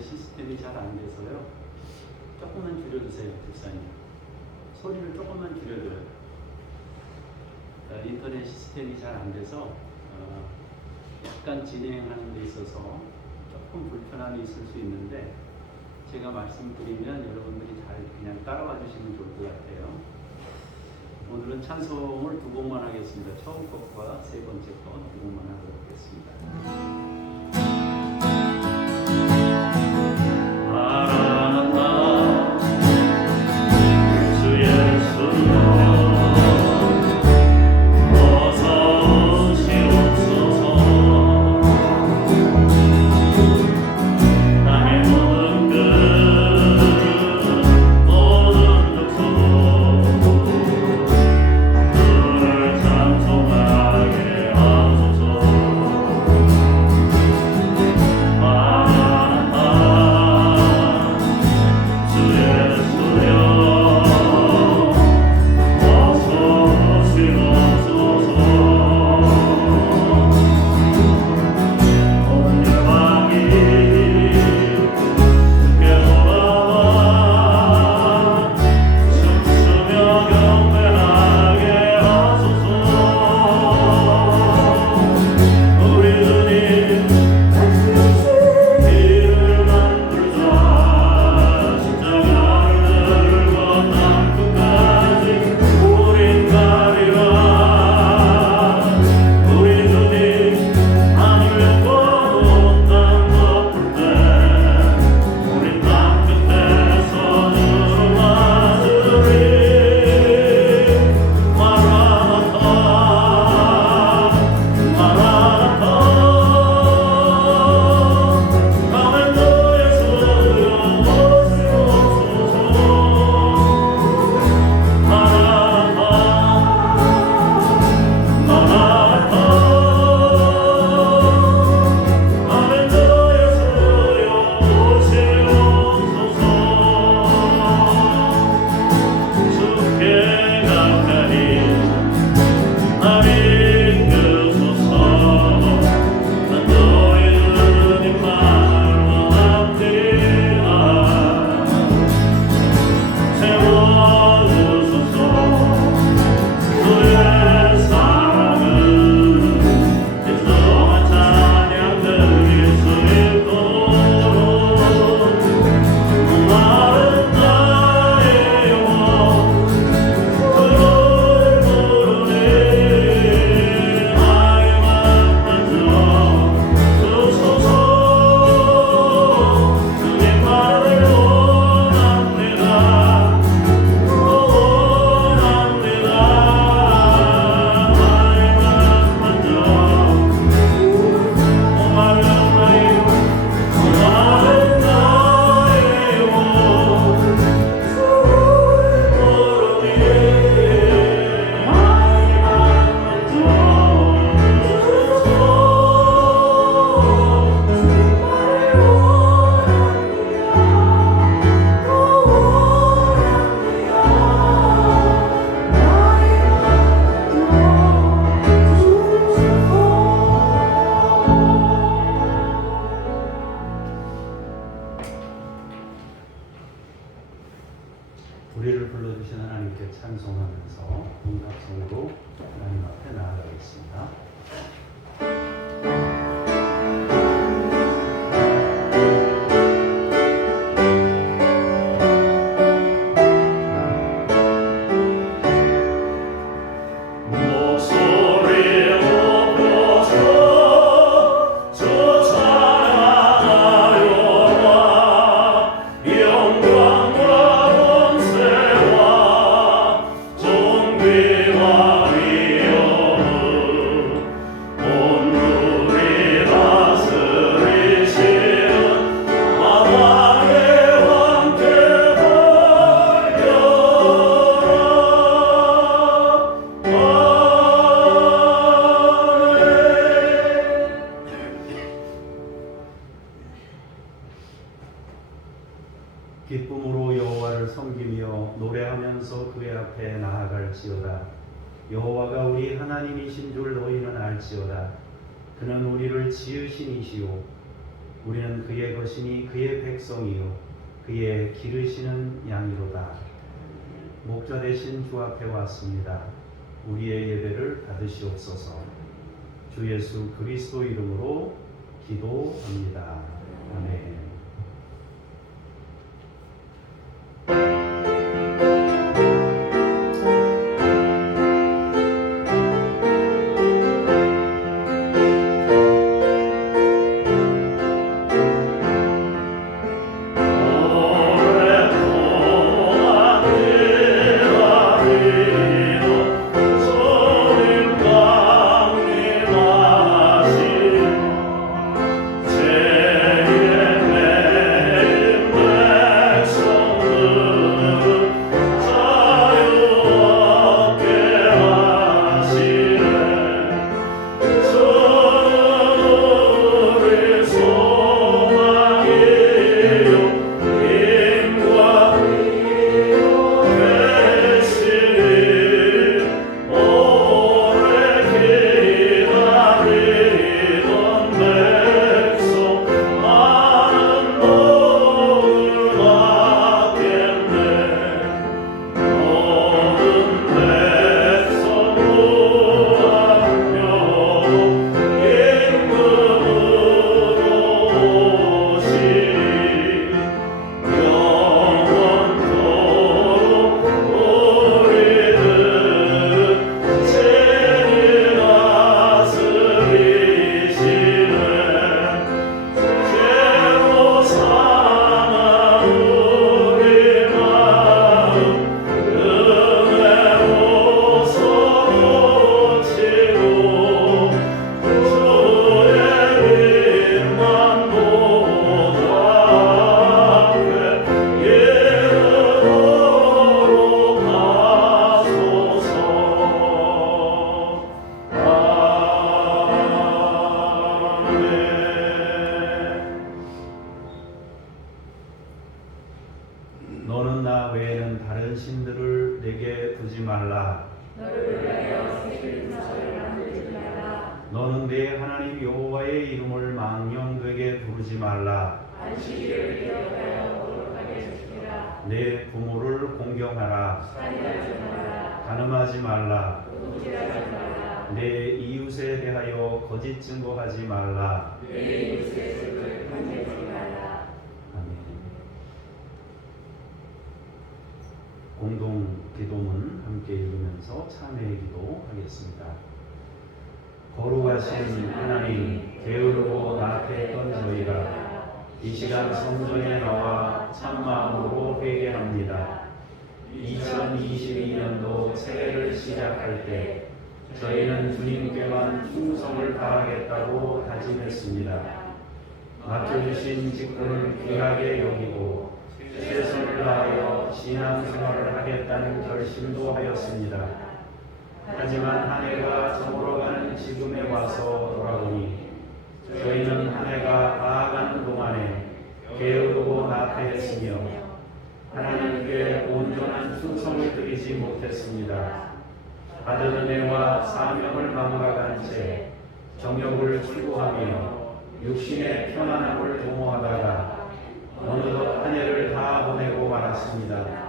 인터넷 시스템이 잘 안 돼서요. 조금만 줄여주세요, 집사님. 소리를 조금만 줄여줘요. 인터넷 시스템이 잘 안 돼서 약간 진행하는 데 있어서 조금 불편함이 있을 수 있는데 제가 말씀드리면 여러분들이 잘 그냥 따라와 주시면 좋을 것 같아요. 오늘은 찬송을 2곡만 하겠습니다. 처음 곡과 세 번째 곡 2곡만 하도록 하겠습니다. 우리를 불러주신 하나님께 찬송하면서 동갑성으로 하나님 앞에 나아가겠습니다. 기쁨으로 여호와를 섬기며 노래하면서 그의 앞에 나아갈지어다. 여호와가 우리 하나님이신 줄 너희는 알지어다. 그는 우리를 지으신 이시오 우리는 그의 것이니 그의 백성이요 그의 기르시는 양이로다. 목자 되신 주 앞에 왔습니다. 우리의 예배를 받으시옵소서. 주 예수 그리스도 이름으로 기도합니다. 아멘. 너는 나 외에는 다른 신들을 내게 두지 말라. 너를 위하여 새길 사를 만들지 말라. 너는 내 하나님 여호와의 이름을 망령되게 부르지 말라. 안식일을 기억하여 거룩하게 지키라. 내 부모를 공경하라. 살인하지 말라. 간음하지 말라. 도둑질하지 말라. 내 이웃에 대하여 거짓 증거하지 말라. 내 이웃의 집을 판매지 말라. 아멘. 공동 기도문 함께 읽으면서 참회의 기도하겠습니다. 거룩하신 하나님, 게으르고 나태했던 저희가 이 시간 성전에 나와 참마음으로 회개합니다. 2022년도 새해를 시작할 때 저희는 주님께만 충성을 다하겠다고 다짐했습니다. 맡겨주신 직분을 귀하게 여기고 최선을 다하여 신앙생활을 하겠다는 결심도 하였습니다. 하지만 한 해가 저물어가는 지금에 와서 돌아보니 저희는 한 해가 나아가는 동안에 게으르고 나태했으며 하나님께 온전한 충성을 드리지 못했습니다. 받은 은혜와 사명을 망각한 채 정욕을 추구하며 육신의 편안함을 도모하다가 어느덧 한 해를 다 보내고 말았습니다.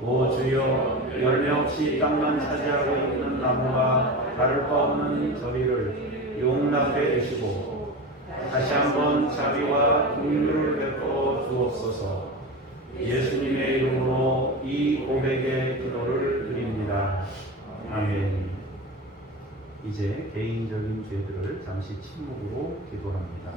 오 주여, 열매 없이 땅만 차지하고 있는 나무와 다를 바 없는 저리를 용납해 주시고 다시 한번 자비와 긍휼을 베풀어 주옵소서. 예수님의 이름으로 이 고백의 기도를 드립니다. 아멘. 이제 개인적인 죄들을 잠시 침묵으로 기도합니다.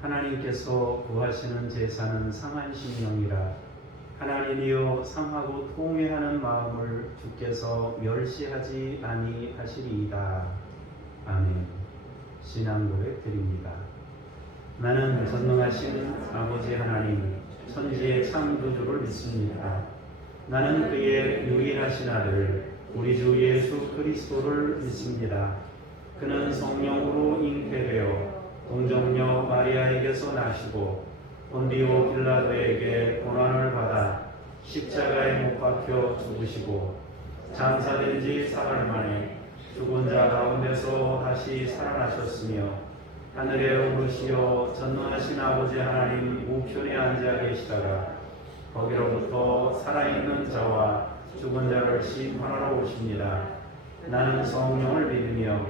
하나님께서 구하시는 제사는 상한 심령이라 하나님이여 상하고 통회하는 마음을 주께서 멸시하지 아니하시리이다. 아멘. 신앙 고백 드립니다. 나는 전능하신 아버지 하나님 천지의 창조주를 믿습니다. 나는 그의 유일하신 아들 우리 주 예수 그리스도를 믿습니다. 그는 성령으로 잉태되어 동정녀 마리아에게서 나시고 본디오 빌라도에게 고난을 받아 십자가에 못 박혀 죽으시고 장사된 지 사흘 만에 죽은 자 가운데서 다시 살아나셨으며 하늘에 오르시어 전능하신 아버지 하나님 우편에 앉아 계시다가 거기로부터 살아있는 자와 죽은 자를 심판하러 오십니다. 나는 성령을 믿으며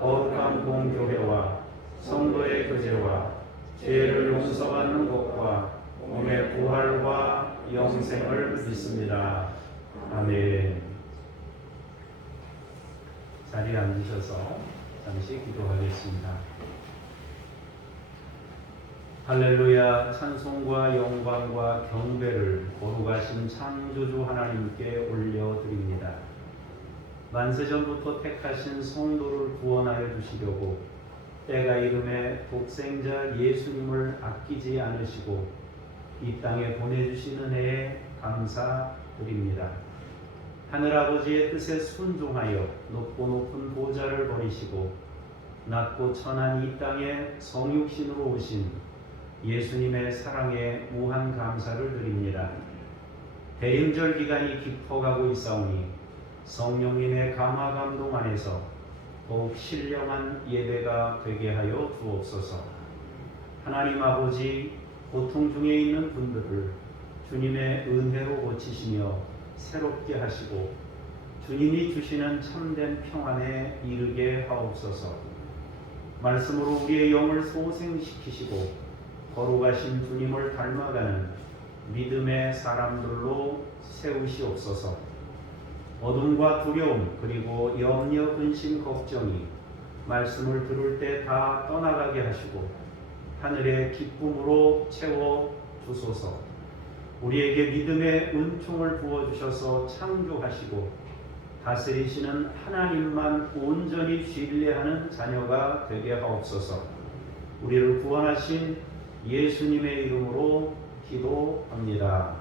거룩한 공교회와 성도의 교제와 죄를 용서받는 것과 몸의 부활과 영생을 믿습니다. 아멘. 자리에 앉으셔서 잠시 기도하겠습니다. 할렐루야. 찬송과 영광과 경배를 거룩하신 창조주 하나님께 올려드립니다. 만세전부터 택하신 성도를 구원하여 주시려고 때가 이름에 독생자 예수님을 아끼지 않으시고 이 땅에 보내주신 은혜에 감사드립니다. 하늘아버지의 뜻에 순종하여 높고 높은 보좌를 버리시고 낮고 천한 이 땅에 성육신으로 오신 예수님의 사랑에 무한 감사를 드립니다. 대임절 기간이 깊어가고 있사오니 성령님의 감화 감동 안에서 더욱 신령한 예배가 되게 하여 주옵소서. 하나님 아버지, 고통 중에 있는 분들을 주님의 은혜로 고치시며 새롭게 하시고 주님이 주시는 참된 평안에 이르게 하옵소서. 말씀으로 우리의 영을 소생시키시고 거룩하신 주님을 닮아가는 믿음의 사람들로 세우시옵소서. 어둠과 두려움 그리고 염려, 근심, 걱정이 말씀을 들을 때 다 떠나가게 하시고 하늘의 기쁨으로 채워 주소서. 우리에게 믿음의 은총을 부어주셔서 창조하시고 다스리시는 하나님만 온전히 신뢰하는 자녀가 되게 하옵소서. 우리를 구원하신 예수님의 이름으로 기도합니다.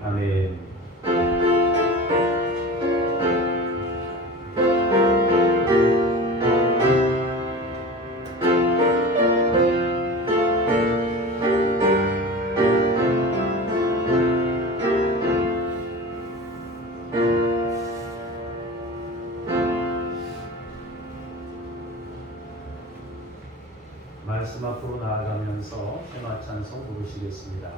아멘. 말씀 앞으로 나아가면서 해마 찬송 부르시겠습니다.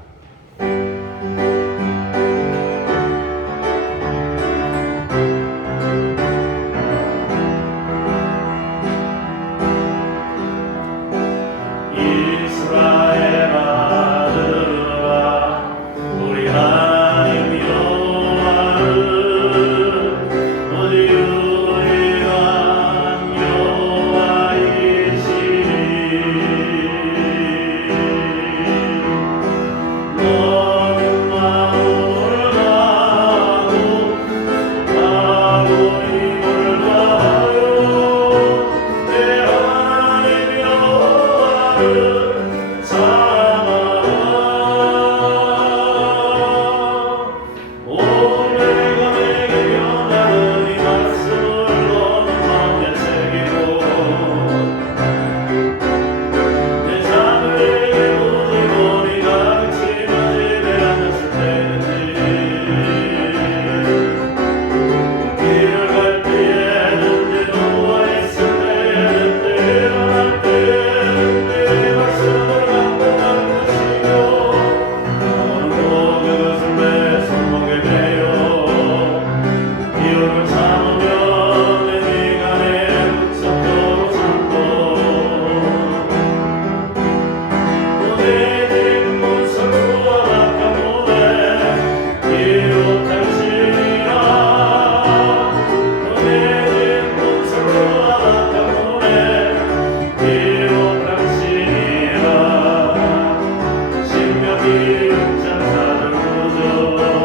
장사를 보죠.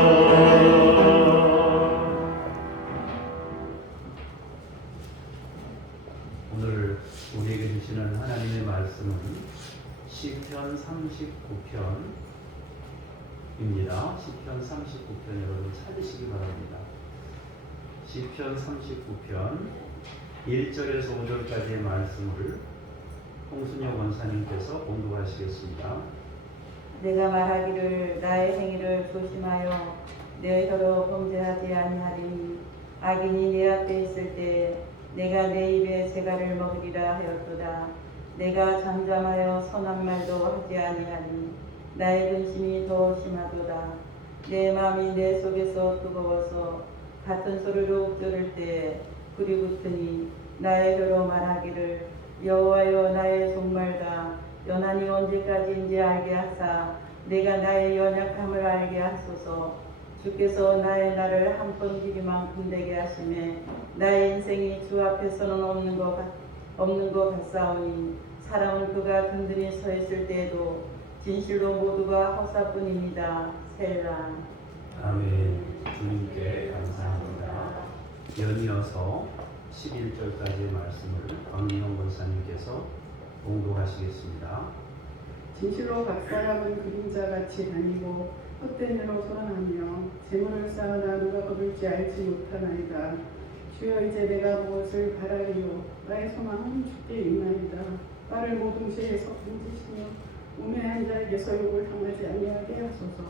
시편입니다. 시편 39편 여러분 찾으시기 바랍니다. 시편 39편 1절에서 5절까지의 말씀을 홍순영 원사님께서 봉독하시겠습니다. 내가 말하기를 나의 행위를 조심하여 내 혀로 범죄하지 아니하리니 악인이 내 앞에 있을 때 내가 내 입에 재갈을 먹으리라 하였도다. 내가 잠잠하여 선한 말도 하지 아니하니 나의 근심이 더 심하도다. 내 마음이 내 속에서 뜨거워서 같은 소리로 엎드릴 때 불이 붙으니 나의 혀로 말하기를 여호와여 나의 종말다. 연한이 언제까지인지 알게 하사 내가 나의 연약함을 알게 하소서. 주께서 나의 날을 한 번 길이만큼 되게 하시매 나의 인생이 주 앞에서는 없는 것 같사오니 사람은 그가 든든히 서 있을 때에도 진실로 모두가 허사뿐입니다. 셀라. 아멘. 주님께 감사합니다. 연이어서 11절까지의 말씀을 박민영 권사님께서 봉독하시겠습니다. 진실로 각 사람은 그림자같이 다니고 헛된 일로 소란하며 재물을 쌓으나 누가 거둘지 알지 못하나이다. 주여 이제 내가 무엇을 바라리요. 나의 소망은 주께 있나이다. 나를 모든 죄에서 건지시며 우매한 자에게서 욕을 당하지 아니하게 하소서.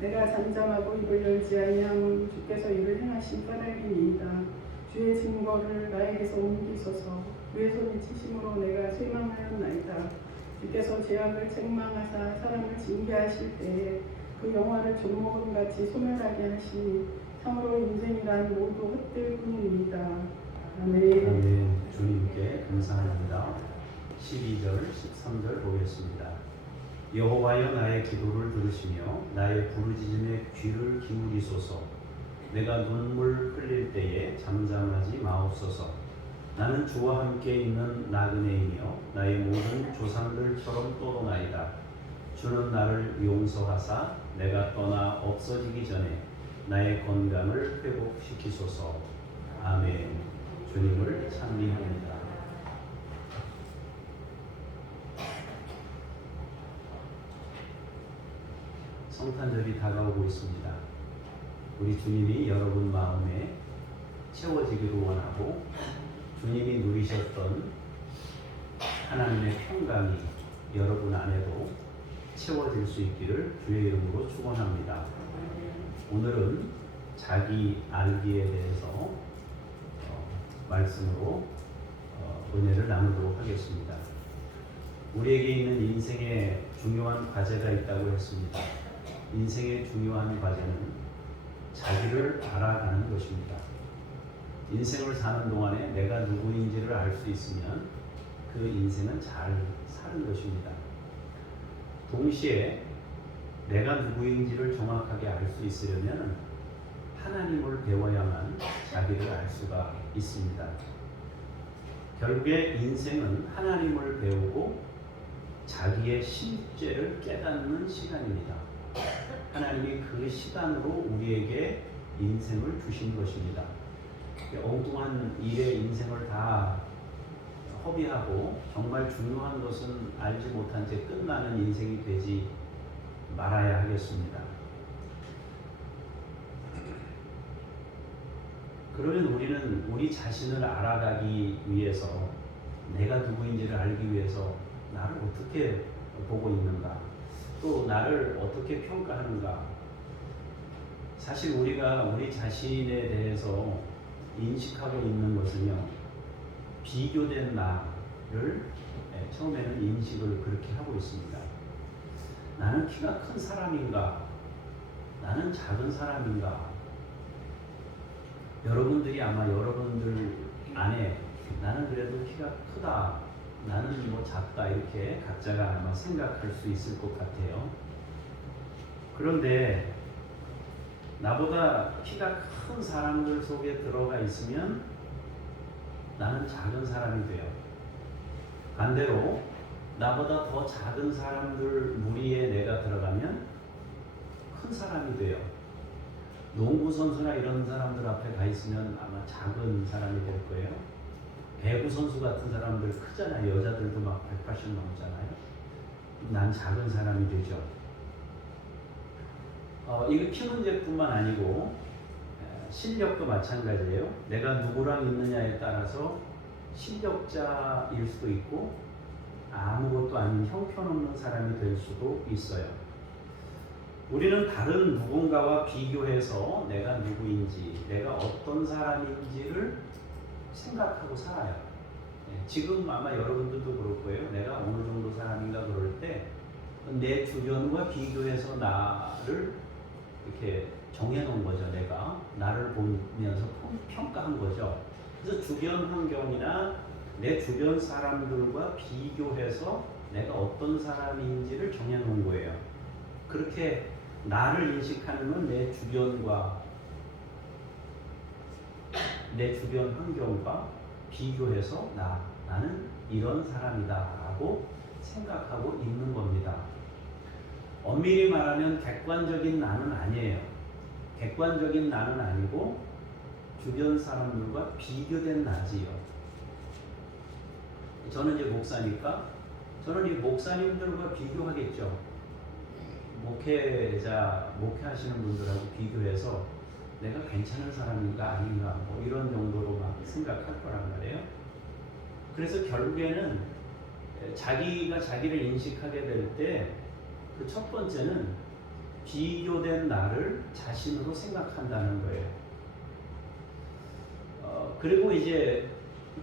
내가 잠잠하고 입을 열지 아니함은 주께서 이를 행하신 까닭이니이다. 주의 증거를 나에게서 옮기소서. 주의 손이 치심으로 내가 쇠망하였나이다. 주께서 죄악을 책망하사 사람을 징계하실 때에 그 영화를 좀먹은 같이 소멸하게 하시니 참으로 인생이란 모두 헛될 뿐입니다. 아멘. 아멘. 주님께 감사합니다. 12절, 13절 보겠습니다. 여호와여 나의 기도를 들으시며 나의 부르짖음에 귀를 기울이소서. 내가 눈물 흘릴 때에 잠잠하지 마옵소서. 나는 주와 함께 있는 나그네이며 나의 모든 조상들처럼 떠도나이다. 주는 나를 용서하사 내가 떠나 없어지기 전에 나의 건강을 회복시키소서. 아멘. 주님을 찬미합니다. 성탄절이 다가오고 있습니다. 우리 주님이 여러분 마음에 채워지기를 원하고 주님이 누리셨던 하나님의 평강이 여러분 안에도 채워질 수 있기를 주의 이름으로 축원합니다. 오늘은 자기 알기에 대해서 말씀으로 은혜를 나누도록 하겠습니다. 우리에게 있는 인생에 중요한 과제가 있다고 했습니다. 인생의 중요한 과제는 자기를 알아가는 것입니다. 인생을 사는 동안에 내가 누구인지를 알 수 있으면 그 인생은 잘 사는 것입니다. 동시에 내가 누구인지를 정확하게 알 수 있으려면 하나님을 배워야만 자기를 알 수가 있습니다. 결국에 인생은 하나님을 배우고 자기의 실제를 깨닫는 시간입니다. 하나님이 그 시간으로 우리에게 인생을 주신 것입니다. 엉뚱한 일에 인생을 다 허비하고 정말 중요한 것은 알지 못한 채 끝나는 인생이 되지 말아야 하겠습니다. 그러면 우리는 우리 자신을 알아가기 위해서 내가 누구인지를 알기 위해서 나를 어떻게 보고 있는가, 또 나를 어떻게 평가하는가. 사실 우리가 우리 자신에 대해서 인식하고 있는 것은요, 비교된 나를 처음에는 인식을 그렇게 하고 있습니다. 나는 키가 큰 사람인가? 나는 작은 사람인가? 여러분들이 아마 여러분들 안에 나는 그래도 키가 크다, 나는 뭐 작다, 이렇게 각자가 아마 생각할 수 있을 것 같아요. 그런데 나보다 키가 큰 사람들 속에 들어가 있으면 나는 작은 사람이 돼요. 반대로 나보다 더 작은 사람들 무리에 내가 들어가면 큰 사람이 돼요. 농구 선수나 이런 사람들 앞에 가 있으면 아마 작은 사람이 될 거예요. 배구 선수 같은 사람들 크잖아요. 여자들도 막 180 넘잖아요. 난 작은 사람이 되죠. 이거 키 문제뿐만 아니고 실력도 마찬가지예요. 내가 누구랑 있느냐에 따라서 실력자일 수도 있고 아무것도 아닌 형편없는 사람이 될 수도 있어요. 우리는 다른 누군가와 비교해서 내가 누구인지, 내가 어떤 사람인지를 생각하고 살아요. 지금 아마 여러분들도 그럴 거예요. 내가 어느 정도 사람인가 그럴 때 내 주변과 비교해서 나를 이렇게 정해놓은 거죠. 내가 나를 보면서 평가한 거죠. 그래서 주변 환경이나 내 주변 사람들과 비교해서 내가 어떤 사람인지를 정해놓은 거예요. 그렇게 나를 인식하는 건 내 주변과 내 주변 환경과 비교해서 나는 이런 사람이다 라고 생각하고 있는 겁니다. 엄밀히 말하면 객관적인 나는 아니에요. 객관적인 나는 아니고 주변 사람들과 비교된 나지요. 저는 이제 목사니까 저는 이 목사님들과 비교하겠죠. 목회하시는 분들하고 비교해서 내가 괜찮은 사람인가 아닌가 뭐 이런 정도로 막 생각할 거란 말이에요. 그래서 결국에는 자기가 자기를 인식하게 될 때 그 첫 번째는 비교된 나를 자신으로 생각한다는 거예요. 그리고 이제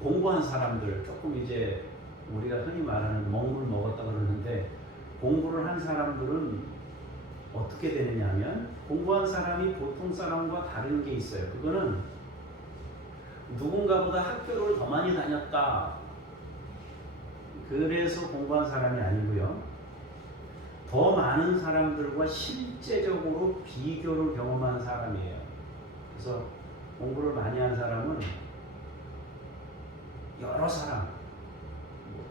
공부한 사람들, 조금 이제 우리가 흔히 말하는 먹물 먹었다 그러는데, 공부를 한 사람들은 어떻게 되느냐 하면, 공부한 사람이 보통 사람과 다른 게 있어요. 그거는 누군가보다 학교를 더 많이 다녔다, 그래서 공부한 사람이 아니고요. 더 많은 사람들과 실제적으로 비교를 경험한 사람이에요. 그래서 공부를 많이 한 사람은 여러 사람,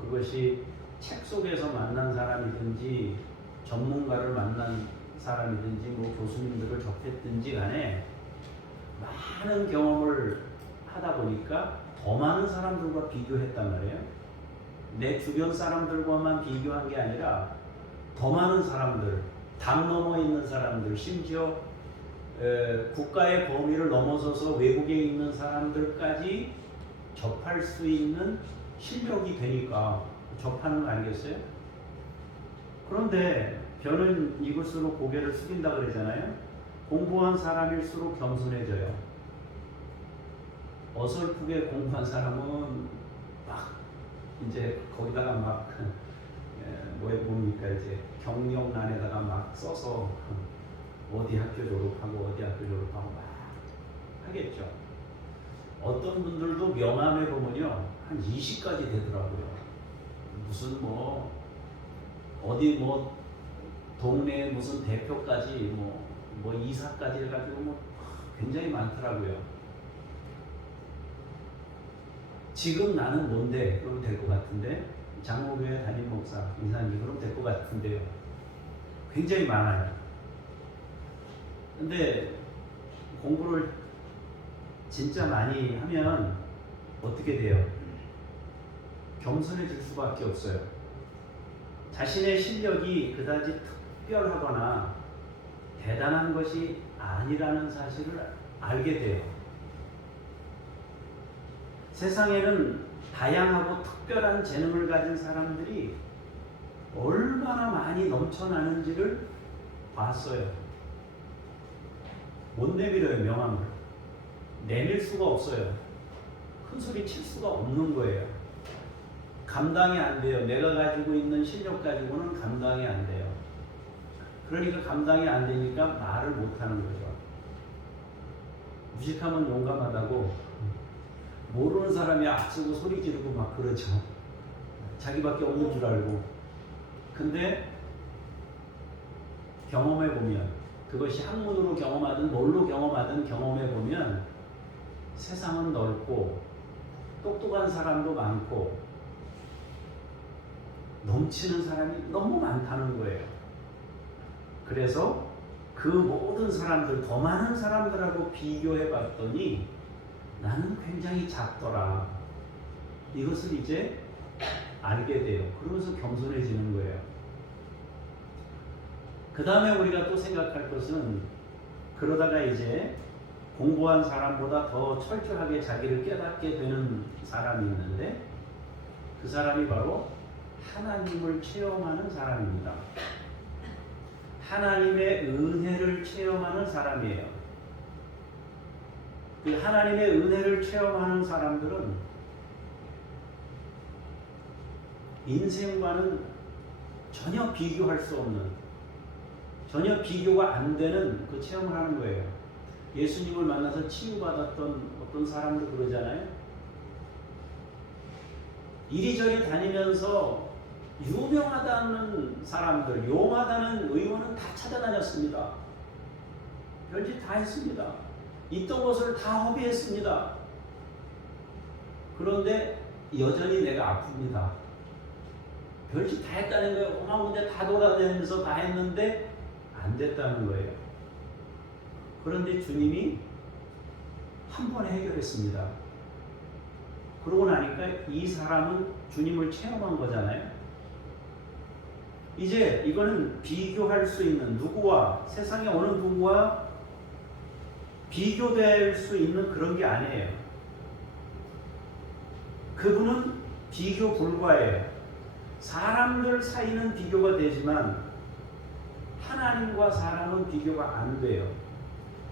그것이 책 속에서 만난 사람이든지 전문가를 만난 사람이든지 뭐 교수님들을 접했든지 간에 많은 경험을 하다 보니까 더 많은 사람들과 비교했단 말이에요. 내 주변 사람들과만 비교한 게 아니라 더 많은 사람들, 담 넘어 있는 사람들, 심지어 국가의 범위를 넘어서서 외국에 있는 사람들까지 접할 수 있는 실력이 되니까 접하는 거 아니겠어요? 그런데 저는 이것으로 고개를 숙인다 그러잖아요. 공부한 사람일수록 겸손해져요. 어설프게 공부한 사람은 막 이제 거기다가 막 뭡니까 이제 경력란에다가 막 써서 어디 학교 졸업하고 어디 학교 졸업하고 막 하겠죠. 어떤 분들도 명함에 보면요 한 20까지 되더라고요. 무슨 뭐 어디 뭐 동네 무슨 대표까지 뭐 이사까지 해가지고 뭐 굉장히 많더라고요. 지금 나는 뭔데? 그러면 될 것 같은데, 장로교회 담임 목사, 이사님 그러면 될 것 같은데요. 굉장히 많아요. 근데 공부를 진짜 많이 하면 어떻게 돼요? 겸손해질 수밖에 없어요. 자신의 실력이 그다지 특별하거나 대단한 것이 아니라는 사실을 알게 돼요. 세상에는 다양하고 특별한 재능을 가진 사람들이 얼마나 많이 넘쳐나는지를 봤어요. 못 내밀어요, 명함을. 내밀 수가 없어요. 큰 소리 칠 수가 없는 거예요. 감당이 안 돼요. 내가 가지고 있는 실력 가지고는 감당이 안 돼요. 그러니까 감당이 안 되니까 말을 못 하는 거죠. 무식하면 용감하다고 모르는 사람이 앞서고 소리 지르고 막 그러죠. 자기밖에 없는 줄 알고. 근데 경험해보면, 그것이 학문으로 경험하든 뭘로 경험하든 경험해보면 세상은 넓고 똑똑한 사람도 많고 넘치는 사람이 너무 많다는 거예요. 그래서 그 모든 사람들, 더 많은 사람들하고 비교해봤더니 나는 굉장히 작더라. 이것을 이제 알게 돼요. 그러면서 겸손해지는 거예요. 그 다음에 우리가 또 생각할 것은, 그러다가 이제 공부한 사람보다 더 철저하게 자기를 깨닫게 되는 사람이 있는데, 그 사람이 바로 하나님을 체험하는 사람입니다. 하나님의 은혜를 체험하는 사람이에요. 그 하나님의 은혜를 체험하는 사람들은 인생과는 전혀 비교할 수 없는, 전혀 비교가 안 되는 그 체험을 하는 거예요. 예수님을 만나서 치유받았던 어떤 사람도 그러잖아요. 이리저리 다니면서 유명하다는 사람들, 용하다는 의원은 다 찾아다녔습니다. 별짓 다 했습니다. 있던 것을 다 허비했습니다. 그런데 여전히 내가 아픕니다. 별짓 다 했다는 거예요. 험한 군데 다 돌아다니면서 다 했는데 안 됐다는 거예요. 그런데 주님이 한 번에 해결했습니다. 그러고 나니까 이 사람은 주님을 체험한 거잖아요. 이제 이거는 비교할 수 있는, 누구와, 세상에 어느 누구와 비교될 수 있는 그런 게 아니에요. 그분은 비교 불가예요. 사람들 사이는 비교가 되지만 하나님과 사람은 비교가 안 돼요.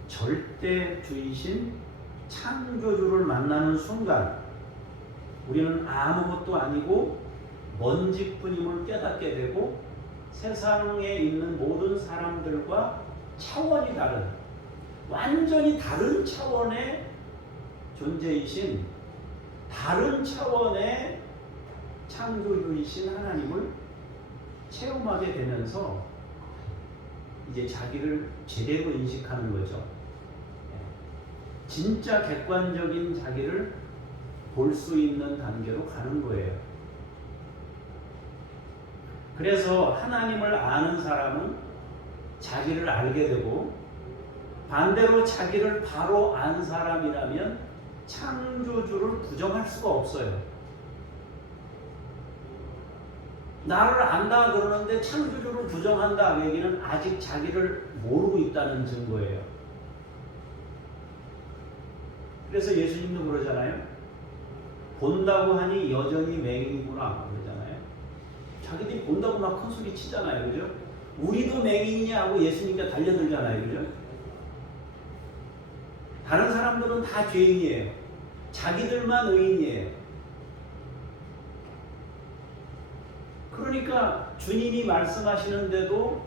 절대주이신 창조주를 만나는 순간 우리는 아무것도 아니고 먼지뿐임을 깨닫게 되고, 세상에 있는 모든 사람들과 차원이 다른, 완전히 다른 차원의 존재이신, 다른 차원의 창조주이신 하나님을 체험하게 되면서 이제 자기를 제대로 인식하는 거죠. 진짜 객관적인 자기를 볼 수 있는 단계로 가는 거예요. 그래서 하나님을 아는 사람은 자기를 알게 되고, 반대로 자기를 바로 안 사람이라면 창조주를 부정할 수가 없어요. 나를 안다 그러는데 창조주를 부정한다, 그 얘기는 아직 자기를 모르고 있다는 증거예요. 그래서 예수님도 그러잖아요. 본다고 하니 여전히 맹인이구나 그러잖아요. 자기들이 본다고 막 큰 소리 치잖아요. 그죠? 우리도 맹인이냐 하고 예수님께 달려들잖아요. 그죠? 다른 사람들은 다 죄인이에요. 자기들만 의인이에요. 그러니까 주님이 말씀하시는데도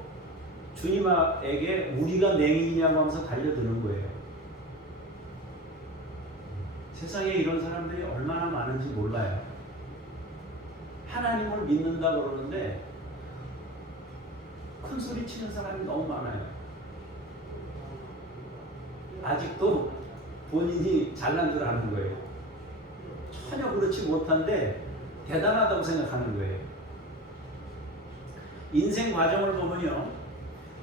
주님에게 우리가 맹인이냐고 하면서 달려드는 거예요. 세상에 이런 사람들이 얼마나 많은지 몰라요. 하나님을 믿는다 그러는데 큰 소리 치는 사람이 너무 많아요. 아직도 본인이 잘난 줄 아는 거예요. 전혀 그렇지 못한데 대단하다고 생각하는 거예요. 인생 과정을 보면요,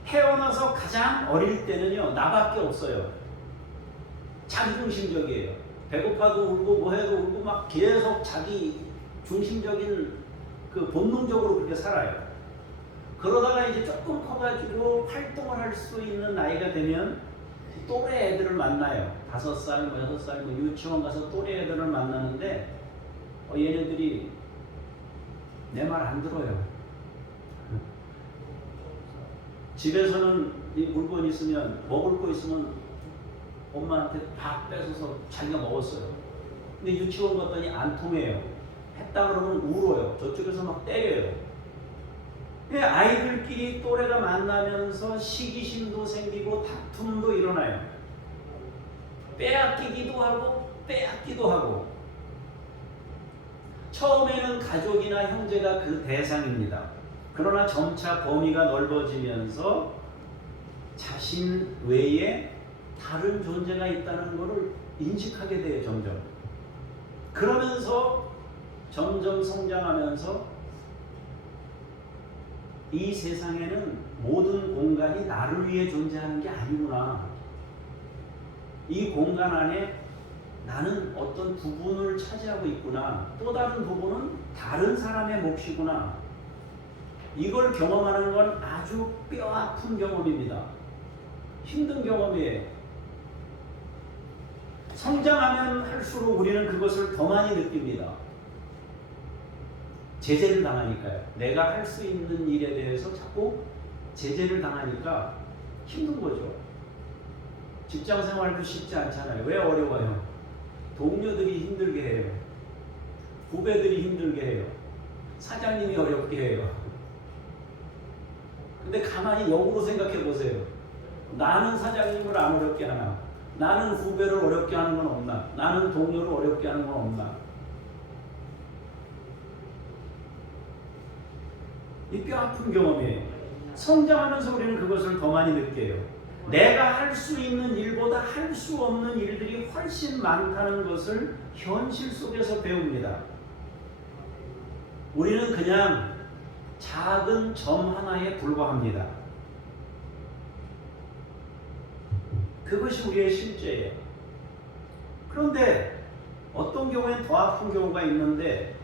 태어나서 가장 어릴 때는요, 나밖에 없어요. 자기중심적이에요. 배고파도 울고 뭐해도 울고 막 계속 자기 중심적인 그 본능적으로 그렇게 살아요. 그러다가 이제 조금 커가지고 활동을 할 수 있는 나이가 되면 또래 애들을 만나요. 5살, 6살, 유치원 가서 또래 애들을 만나는데 얘네들이 내 말 안 들어요. 집에서는 이 물건 있으면, 먹을 거 있으면 엄마한테 다 뺏어서 자기가 먹었어요. 근데 유치원 갔더니 안 통해요. 했다 그러면 울어요. 저쪽에서 막 때려요. 아이들끼리 또래가 만나면서 시기심도 생기고 다툼도 일어나요. 빼앗기기도 하고 빼앗기도 하고. 처음에는 가족이나 형제가 그 대상입니다. 그러나 점차 범위가 넓어지면서 자신 외에 다른 존재가 있다는 것을 인식하게 돼요. 점점. 그러면서 점점 성장하면서 이 세상에는 모든 공간이 나를 위해 존재하는 게 아니구나. 이 공간 안에 나는 어떤 부분을 차지하고 있구나. 또 다른 부분은 다른 사람의 몫이구나. 이걸 경험하는 건 아주 뼈아픈 경험입니다. 힘든 경험이에요. 성장하면 할수록 우리는 그것을 더 많이 느낍니다. 제재를 당하니까요. 내가 할 수 있는 일에 대해서 자꾸 제재를 당하니까 힘든 거죠. 직장 생활도 쉽지 않잖아요. 왜 어려워요? 동료들이 힘들게 해요. 후배들이 힘들게 해요. 사장님이 어렵게 해요. 근데 가만히 역으로 생각해 보세요. 나는 사장님을 안 어렵게 하나? 나는 후배를 어렵게 하는 건 없나? 나는 동료를 어렵게 하는 건 없나? 이 뼈아픈 경험이에요. 성장하면서 우리는 그것을 더 많이 느껴요. 내가 할 수 있는 일보다 할 수 없는 일들이 훨씬 많다는 것을 현실 속에서 배웁니다. 우리는 그냥 작은 점 하나에 불과합니다. 그것이 우리의 실제예요. 그런데 어떤 경우엔 더 아픈 경우가 있는데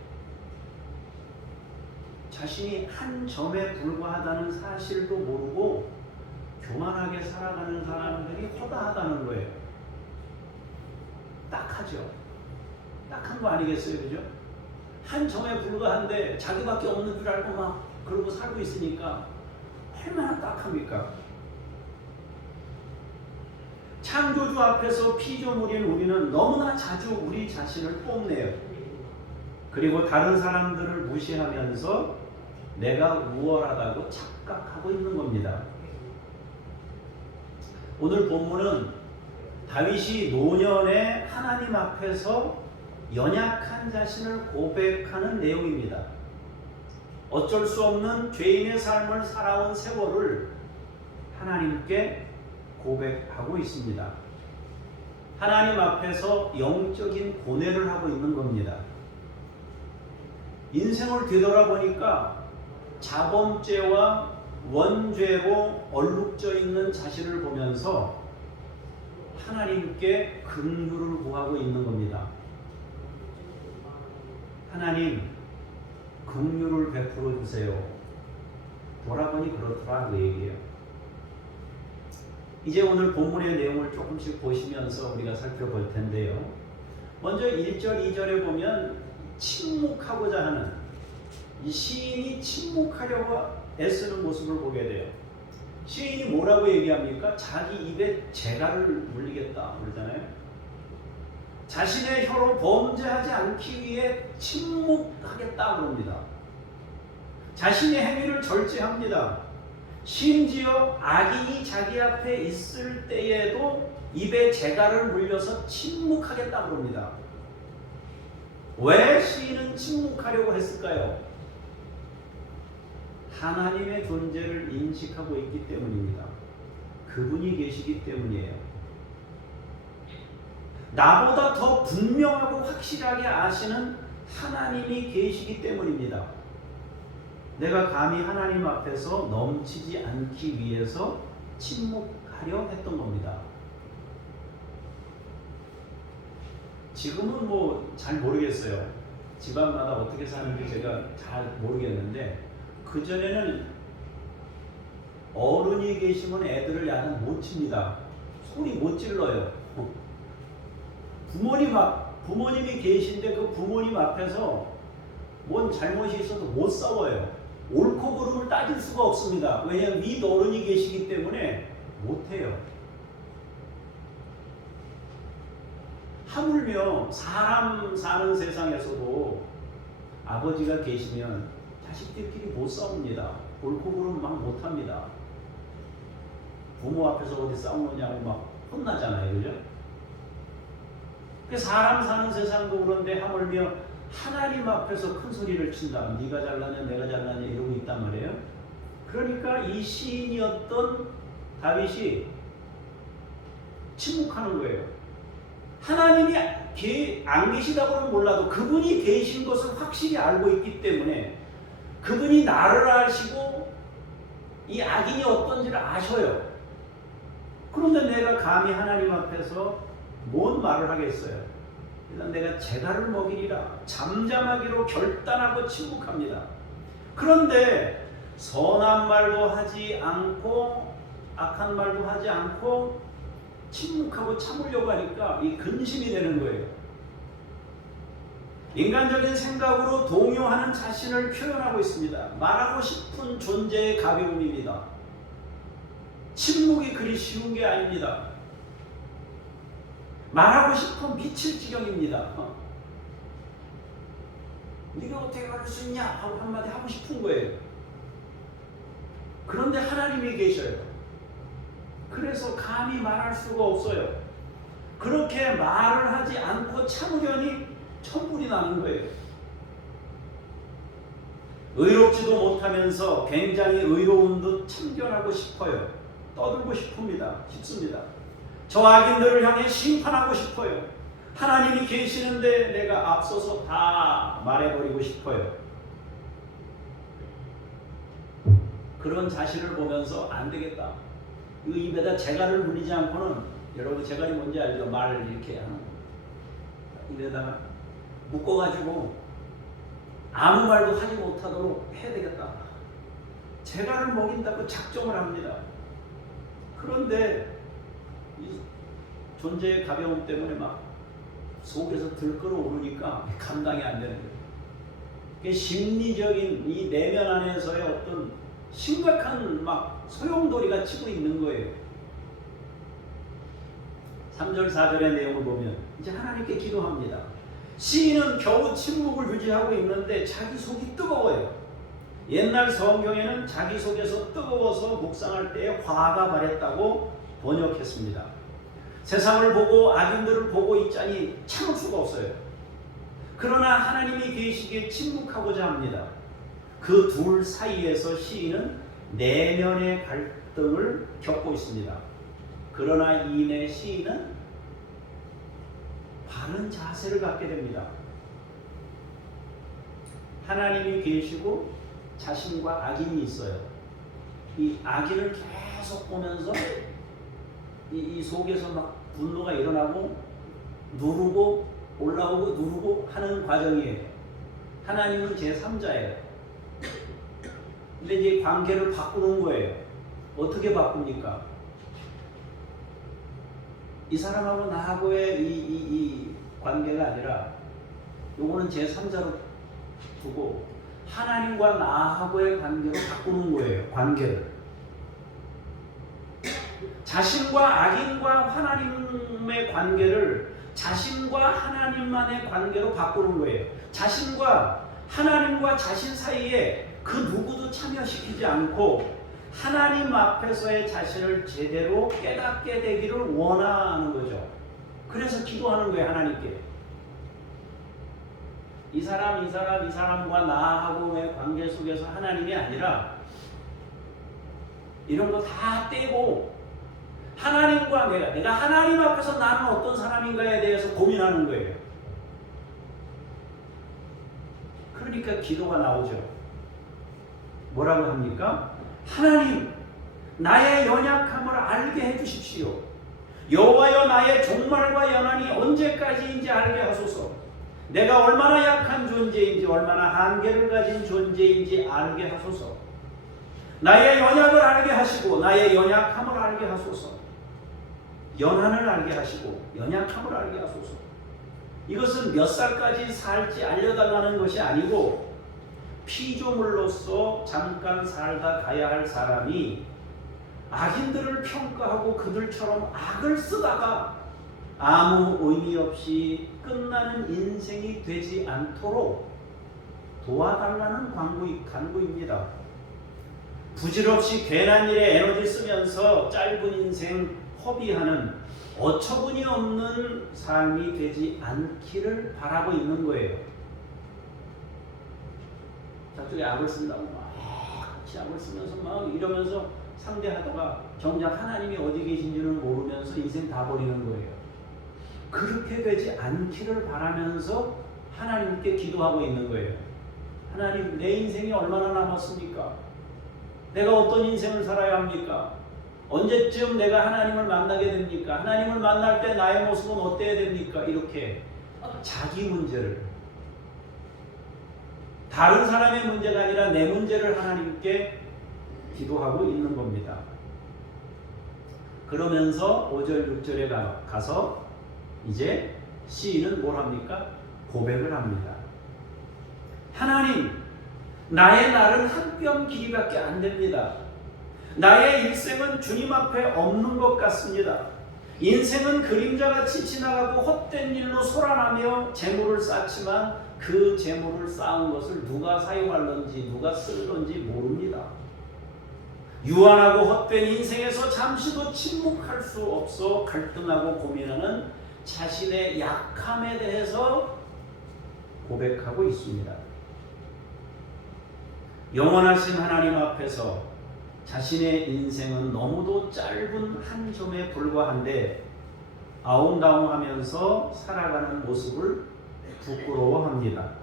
자신이 한 점에 불과하다는 사실도 모르고 교만하게 살아가는 사람들이 허다하다는 거예요. 딱하죠. 딱한 거 아니겠어요, 그죠? 한 점에 불과한데 자기밖에 없는 줄 알고 막 그러고 살고 있으니까 얼마나 딱합니까? 창조주 앞에서 피조물인 우리는 너무나 자주 우리 자신을 뽐내요. 그리고 다른 사람들을 무시하면서 내가 우월하다고 착각하고 있는 겁니다. 오늘 본문은 다윗이 노년에 하나님 앞에서 연약한 자신을 고백하는 내용입니다. 어쩔 수 없는 죄인의 삶을 살아온 세월을 하나님께 고백하고 있습니다. 하나님 앞에서 영적인 고뇌를 하고 있는 겁니다. 인생을 되돌아보니까 자범죄와 원죄로 얼룩져 있는 자신을 보면서 하나님께 긍휼을 구하고 있는 겁니다. 하나님, 긍휼을 베풀어 주세요. 돌아보니 그렇더라 그 얘기예요. 이제 오늘 본문의 내용을 조금씩 보시면서 우리가 살펴볼 텐데요. 먼저 1절, 2절에 보면 침묵하고자 하는 이 시인이 침묵하려고 애쓰는 모습을 보게 돼요. 시인이 뭐라고 얘기합니까? 자기 입에 재갈을 물리겠다 그러잖아요. 자신의 혀로 범죄하지 않기 위해 침묵하겠다 그럽니다. 자신의 행위를 절제합니다. 심지어 악인이 자기 앞에 있을 때에도 입에 재갈을 물려서 침묵하겠다 그럽니다. 왜 시인은 침묵하려고 했을까요? 하나님의 존재를 인식하고 있기 때문입니다. 그분이 계시기 때문이에요. 나보다 더 분명하고 확실하게 아시는 하나님이 계시기 때문입니다. 내가 감히 하나님 앞에서 넘치지 않기 위해서 침묵하려 했던 겁니다. 지금은 뭐 잘 모르겠어요. 집안마다 어떻게 사는지 제가 잘 모르겠는데 그전에는 어른이 계시면 애들을 야단 못 칩니다. 소리 못 질러요. 부모님이 계신데 그 부모님 앞에서 뭔 잘못이 있어도 못 싸워요. 옳고 그름을 따질 수가 없습니다. 왜냐하면 윗어른이 계시기 때문에 못해요. 하물며 사람 사는 세상에서도 아버지가 계시면 자식들끼리 못 싸웁니다. 옳고 그름 막 못합니다. 부모 앞에서 어디 싸우느냐고 막 혼나잖아요. 그죠? 사람 사는 세상도 그런데 하물며 하나님 앞에서 큰 소리를 친다. 네가 잘나냐 내가 잘나냐 이러고 있단 말이에요. 그러니까 이 시인이었던 다윗이 침묵하는 거예요. 하나님이 안 계시다고는 몰라도 그분이 계신 것을 확실히 알고 있기 때문에 그분이 나를 아시고 이 악인이 어떤지를 아셔요. 그런데 내가 감히 하나님 앞에서 뭔 말을 하겠어요? 일단 내가 재갈을 먹이리라 잠잠하기로 결단하고 침묵합니다. 그런데 선한 말도 하지 않고 악한 말도 하지 않고 침묵하고 참으려고 하니까 이 근심이 되는 거예요. 인간적인 생각으로 동요하는 자신을 표현하고 있습니다. 말하고 싶은 존재의 가벼움입니다. 침묵이 그리 쉬운 게 아닙니다. 말하고 싶어 미칠 지경입니다. 네가 어떻게 말할 수 있냐 하고 한마디 하고 싶은 거예요. 그런데 하나님이 계셔요. 그래서 감히 말할 수가 없어요. 그렇게 말을 하지 않고 참으려니 천불이 나는 거예요. 의롭지도 못하면서 굉장히 의로운 듯 참견하고 싶어요. 떠들고 싶습니다. 저 악인들을 향해 심판하고 싶어요. 하나님이 계시는데 내가 앞서서 다 말해버리고 싶어요. 그런 자신을 보면서 안 되겠다. 이 입에다 재갈을 물리지 않고는, 여러분 재갈이 뭔지 알죠? 말을 이렇게 하는 입에다가 묶어가지고 아무 말도 하지 못하도록 해야 되겠다. 재갈을 먹인다고 작정을 합니다. 그런데 이 존재의 가벼움 때문에 막 속에서 들끓어 오르니까 감당이 안 되는 거예요. 심리적인 이 내면 안에서의 어떤 심각한 막 소용돌이가 치고 있는 거예요. 3절 4절의 내용을 보면 이제 하나님께 기도합니다. 시인은 겨우 침묵을 유지하고 있는데 자기 속이 뜨거워요. 옛날 성경에는 자기 속에서 뜨거워서 묵상할 때에 화가 발했다고 번역했습니다. 세상을 보고 악인들을 보고 있자니 참을 수가 없어요. 그러나 하나님이 계시기에 침묵하고자 합니다. 그 둘 사이에서 시인은 내면의 갈등을 겪고 있습니다. 그러나 이내 시인은 바른 자세를 갖게 됩니다. 하나님이 계시고 자신과 악인이 있어요. 이 악인을 계속 보면서 이 속에서 막 분노가 일어나고 누르고 올라오고 누르고 하는 과정이에요. 하나님은 제3자예요. 근데 이제 관계를 바꾸는 거예요. 어떻게 바꿉니까? 이 사람하고 나하고의 이 관계가 아니라 요거는 제3자로 두고 하나님과 나하고의 관계로 바꾸는 거예요. 관계를. 자신과 악인과 하나님의 관계를 자신과 하나님만의 관계로 바꾸는 거예요. 자신과 하나님과 자신 사이에 그 누구도 참여시키지 않고 하나님 앞에서의 자신을 제대로 깨닫게 되기를 원하는 거죠. 그래서 기도하는 거예요. 하나님께. 이 사람과 나하고의 관계 속에서 하나님이 아니라 이런 거 다 떼고 하나님과 내가 하나님 앞에서 나는 어떤 사람인가에 대해서 고민하는 거예요. 그러니까 기도가 나오죠. 뭐라고 합니까? 하나님, 나의 연약함을 알게 해주십시오. 여호와여, 나의 종말과 연한이 언제까지인지 알게 하소서. 내가 얼마나 약한 존재인지, 얼마나 한계를 가진 존재인지 알게 하소서. 나의 연약을 알게 하시고 나의 연약함을 알게 하소서. 연한을 알게 하시고 연약함을 알게 하소서. 이것은 몇 살까지 살지 알려달라는 것이 아니고 피조물로서 잠깐 살다 가야 할 사람이 악인들을 평가하고 그들처럼 악을 쓰다가 아무 의미 없이 끝나는 인생이 되지 않도록 도와달라는 간구입니다. 부질없이 괜한 일에 에너지 쓰면서 짧은 인생 허비하는 어처구니 없는 삶이 되지 않기를 바라고 있는 거예요. 저쪽에 악을 쓴다고 막 같이 악을 쓰면서 막 이러면서 상대하다가 정작 하나님이 어디 계신지는 모르면서 인생 다 버리는 거예요. 그렇게 되지 않기를 바라면서 하나님께 기도하고 있는 거예요. 하나님, 내 인생이 얼마나 남았습니까? 내가 어떤 인생을 살아야 합니까? 언제쯤 내가 하나님을 만나게 됩니까? 하나님을 만날 때 나의 모습은 어때야 됩니까? 이렇게 자기 문제를, 다른 사람의 문제가 아니라 내 문제를 하나님께 기도하고 있는 겁니다. 그러면서 5절 6절에 가서 이제 시인은 뭘 합니까? 고백을 합니다. 하나님, 나의 날은 한 뼘 길이밖에 안 됩니다. 나의 일생은 주님 앞에 없는 것 같습니다. 인생은 그림자같이 지나가고 헛된 일로 소란하며 재물을 쌓지만 그 재물을 쌓은 것을 누가 사용할런지 누가 쓸런지 모릅니다. 유한하고 헛된 인생에서 잠시도 침묵할 수 없어 갈등하고 고민하는 자신의 약함에 대해서 고백하고 있습니다. 영원하신 하나님 앞에서 자신의 인생은 너무도 짧은 한 점에 불과한데 아웅다웅하면서 살아가는 모습을 부끄러워합니다.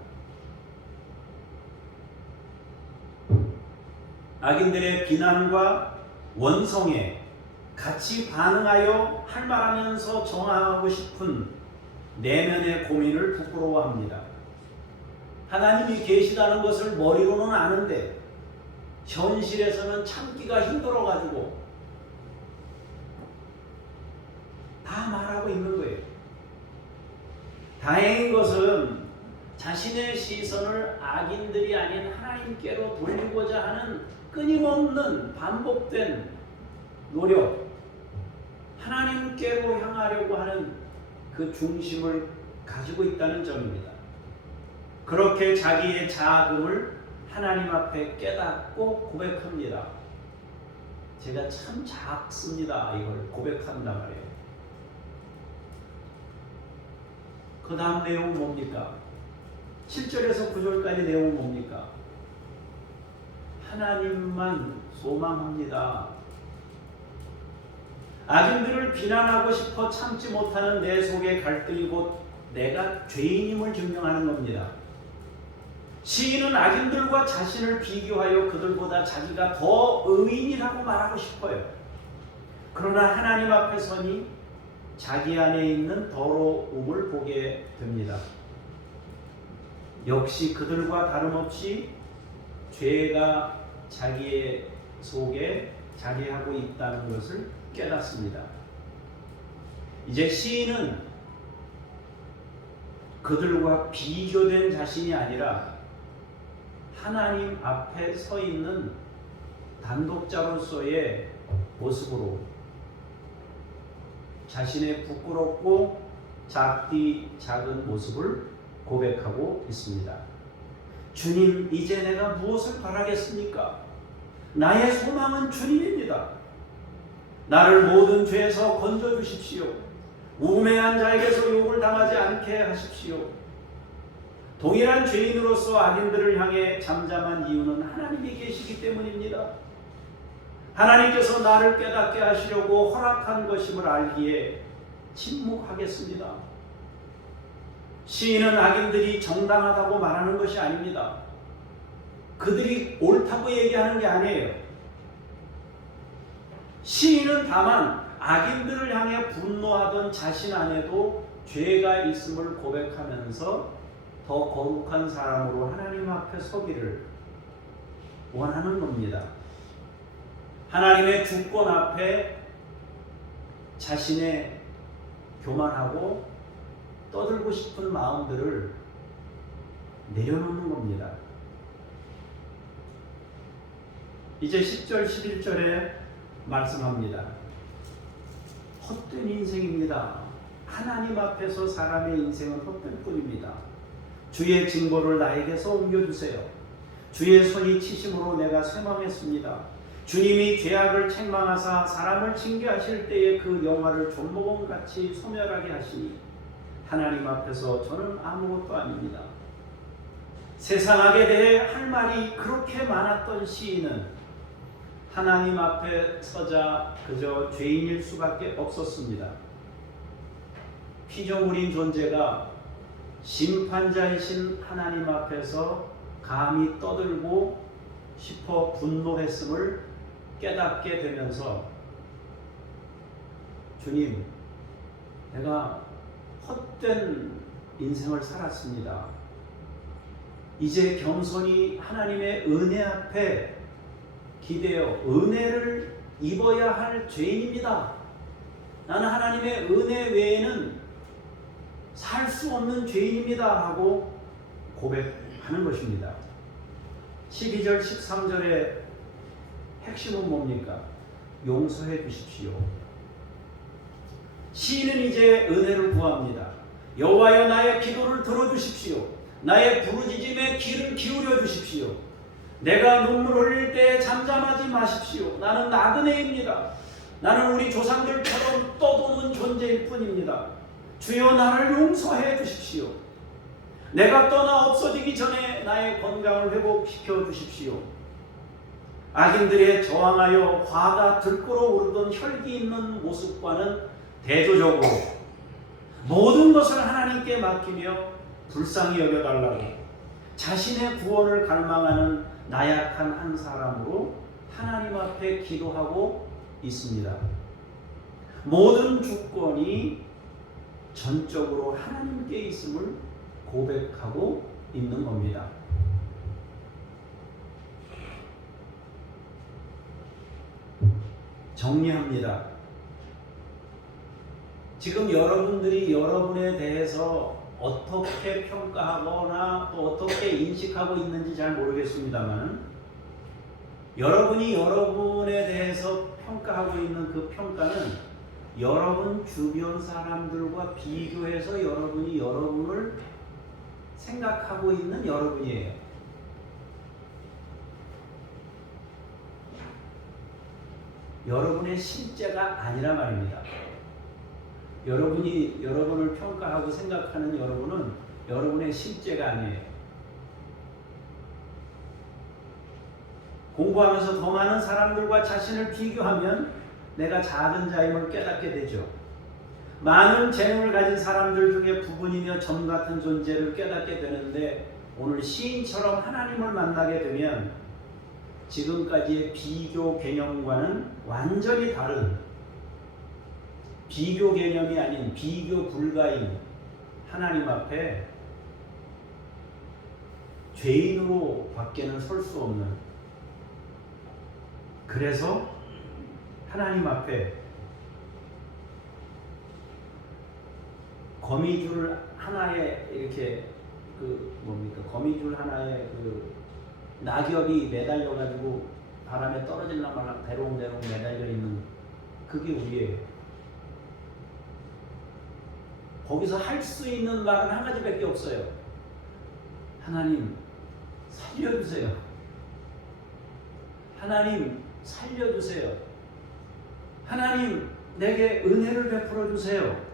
악인들의 비난과 원성에 같이 반응하여 할 말하면서 정화하고 싶은 내면의 고민을 부끄러워합니다. 하나님이 계시다는 것을 머리로는 아는데 현실에서는 참기가 힘들어가지고 다 말하고 있는 거예요. 다행인 것은 자신의 시선을 악인들이 아닌 하나님께로 돌리고자 하는 끊임없는 반복된 노력, 하나님께로 향하려고 하는 그 중심을 가지고 있다는 점입니다. 그렇게 자기의 자아금을 하나님 앞에 깨닫고 고백합니다. 제가 참 작습니다. 이걸 고백한단 말이에요. 그 다음 내용은 뭡니까? 7절에서 9절까지 내용은 뭡니까? 하나님만 소망합니다. 악인들을 비난하고 싶어 참지 못하는 내 속의 갈등이 곧 내가 죄인임을 증명하는 겁니다. 시인은 악인들과 자신을 비교하여 그들보다 자기가 더 의인이라고 말하고 싶어요. 그러나 하나님 앞에 서니 자기 안에 있는 더러움을 보게 됩니다. 역시 그들과 다름없이 죄가 자기의 속에 자리하고 있다는 것을 깨닫습니다. 이제 시인은 그들과 비교된 자신이 아니라 하나님 앞에 서 있는 단독자로서의 모습으로 자신의 부끄럽고 작디 작은 모습을 고백하고 있습니다. 주님, 이제 내가 무엇을 바라겠습니까? 나의 소망은 주님입니다. 나를 모든 죄에서 건져주십시오. 우매한 자에게서 욕을 당하지 않게 하십시오. 동일한 죄인으로서 악인들을 향해 잠잠한 이유는 하나님이 계시기 때문입니다. 하나님께서 나를 깨닫게 하시려고 허락한 것임을 알기에 침묵하겠습니다. 시인은 악인들이 정당하다고 말하는 것이 아닙니다. 그들이 옳다고 얘기하는 게 아니에요. 시인은 다만 악인들을 향해 분노하던 자신 안에도 죄가 있음을 고백하면서 더 거룩한 사람으로 하나님 앞에 서기를 원하는 겁니다. 하나님의 주권 앞에 자신의 교만하고 떠들고 싶은 마음들을 내려놓는 겁니다. 이제 10절 11절에 말씀합니다. 헛된 인생입니다. 하나님 앞에서 사람의 인생은 헛된 뿐입니다. 주의 징벌을 나에게서 옮겨주세요. 주의 손이 치심으로 내가 쇠망했습니다. 주님이 죄악을 책망하사 사람을 징계하실 때에 그 영화를 존모범같이 소멸하게 하시니 하나님 앞에서 저는 아무것도 아닙니다. 세상 악에 대해 할 말이 그렇게 많았던 시인은 하나님 앞에 서자 그저 죄인일 수밖에 없었습니다. 피조물인 존재가 심판자이신 하나님 앞에서 감히 떠들고 싶어 분노했음을 깨닫게 되면서 주님, 내가 헛된 인생을 살았습니다. 이제 겸손히 하나님의 은혜 앞에 기대어 은혜를 입어야 할 죄인입니다. 나는 하나님의 은혜 외에는 살 수 없는 죄인입니다 하고 고백하는 것입니다. 12절 13절의 핵심은 뭡니까? 용서해 주십시오. 시인은 이제 은혜를 구합니다. 여호와여 나의 기도를 들어주십시오. 나의 부르짖음에 귀를 기울여 주십시오. 내가 눈물 흘릴 때 잠잠하지 마십시오. 나는 나그네입니다. 나는 우리 조상들처럼 떠도는 존재일 뿐입니다. 주여 나를 용서해 주십시오. 내가 떠나 없어지기 전에 나의 건강을 회복시켜 주십시오. 악인들에 저항하여 화가 들끓어 오르던 혈기 있는 모습과는 대조적으로 모든 것을 하나님께 맡기며 불쌍히 여겨달라고 자신의 구원을 갈망하는 나약한 한 사람으로 하나님 앞에 기도하고 있습니다. 모든 주권이 전적으로 하나님께 있음을 고백하고 있는 겁니다. 정리합니다. 지금 여러분들이 여러분에 대해서 어떻게 평가하거나 또 어떻게 인식하고 있는지 잘 모르겠습니다만 여러분이 여러분에 대해서 평가하고 있는 그 평가는 여러분 주변 사람들과 비교해서 여러분이 여러분을 생각하고 있는 여러분이에요. 여러분의 실제가 아니라 말입니다. 여러분이 여러분을 평가하고 생각하는 여러분은 여러분의 실제가 아니에요. 공부하면서 더 많은 사람들과 자신을 비교하면 내가 작은 자임을 깨닫게 되죠. 많은 재능을 가진 사람들 중에 부분이며 점 같은 존재를 깨닫게 되는데 오늘 시인처럼 하나님을 만나게 되면 지금까지의 비교 개념과는 완전히 다른 비교 개념이 아닌 비교 불가인 하나님 앞에 죄인으로 밖에는 설 수 없는, 그래서 하나님 앞에 거미줄 하나에 이렇게 거미줄 하나에 낙엽이 매달려 가지고 바람에 떨어질랑 말랑 대롱대롱 매달려 있는 그게 우리예요. 거기서 할 수 있는 말은 한 가지밖에 없어요. 하나님 살려주세요. 하나님 살려주세요. 하나님 내게 은혜를 베풀어 주세요.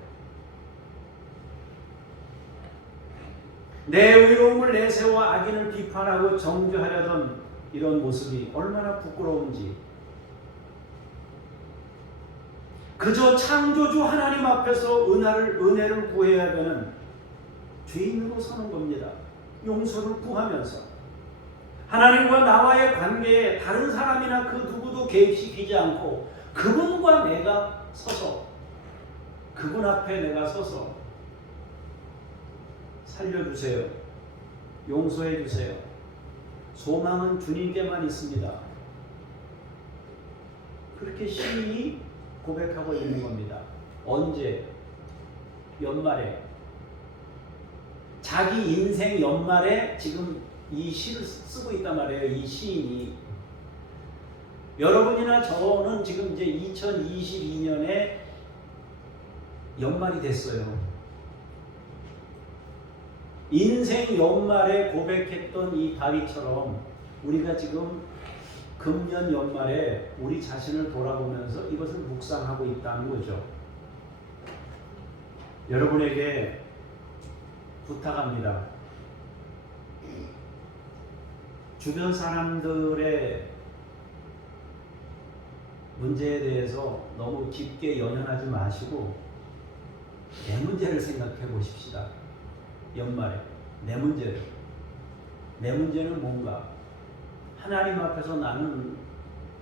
내 의로움을 내세워 악인을 비판하고 정죄하려던 이런 모습이 얼마나 부끄러운지, 그저 창조주 하나님 앞에서 은혜를 구해야 되는 죄인으로 서는 겁니다. 용서를 구하면서 하나님과 나와의 관계에 다른 사람이나 그 누구도 개입시키지 않고 그분과 내가 서서, 그분 앞에 내가 서서 살려주세요. 용서해 주세요. 소망은 주님께만 있습니다. 그렇게 시인이 고백하고 있는 겁니다. 언제? 연말에. 자기 인생 연말에 지금 이 시를 쓰고 있단 말이에요. 이 시인이. 여러분이나 저는 지금 이제 2022년에 연말이 됐어요. 인생 연말에 고백했던 이 다윗처럼 우리가 지금 금년 연말에 우리 자신을 돌아보면서 이것을 묵상하고 있다는 거죠. 여러분에게 부탁합니다. 주변 사람들의 문제에 대해서 너무 깊게 연연하지 마시고 내 문제를 생각해 보십시다. 연말에 내 문제는 뭔가, 하나님 앞에서 나는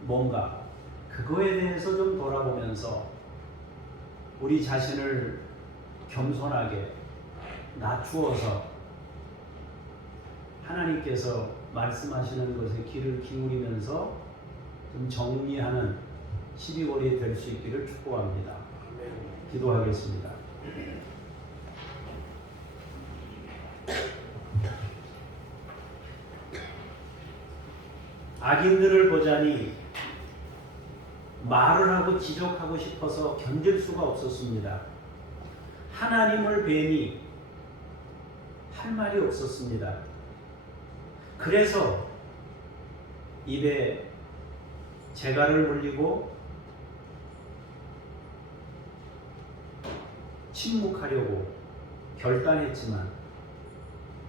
뭔가, 그거에 대해서 좀 돌아보면서 우리 자신을 겸손하게 낮추어서 하나님께서 말씀하시는 것에 귀를 기울이면서 좀 정리하는 12월이 될 수 있기를 축복합니다. 기도하겠습니다. 악인들을 보자니 말을 하고 지적하고 싶어서 견딜 수가 없었습니다. 하나님을 뵈니 할 말이 없었습니다. 그래서 입에 재갈을 물리고 침묵하려고 결단했지만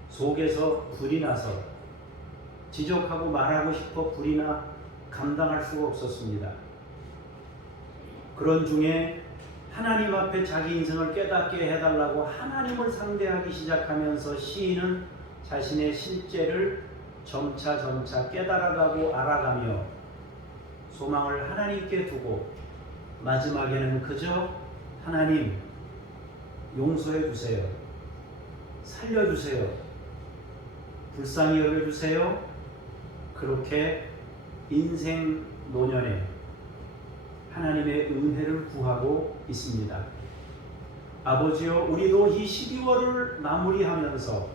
속에서 불이 나서 지적하고 말하고 싶어 불이 나 감당할 수가 없었습니다. 그런 중에 하나님 앞에 자기 인생을 깨닫게 해달라고 하나님을 상대하기 시작하면서 시인은 자신의 실제를 점차 깨달아가고 알아가며 소망을 하나님께 두고 마지막에는 그저 하나님 용서해 주세요. 살려주세요. 불쌍히 여겨주세요. 그렇게 인생 노년에 하나님의 은혜를 구하고 있습니다. 아버지여, 우리도 이 12월을 마무리하면서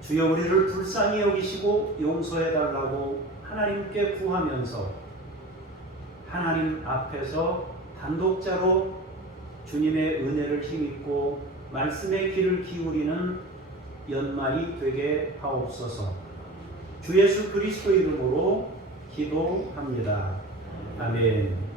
주여 우리를 불쌍히 여기시고 용서해 달라고 하나님께 구하면서 하나님 앞에서 단독자로 주님의 은혜를 힘입고 말씀의 귀를 기울이는 연말이 되게 하옵소서. 주 예수 그리스도 이름으로 기도합니다. 아멘.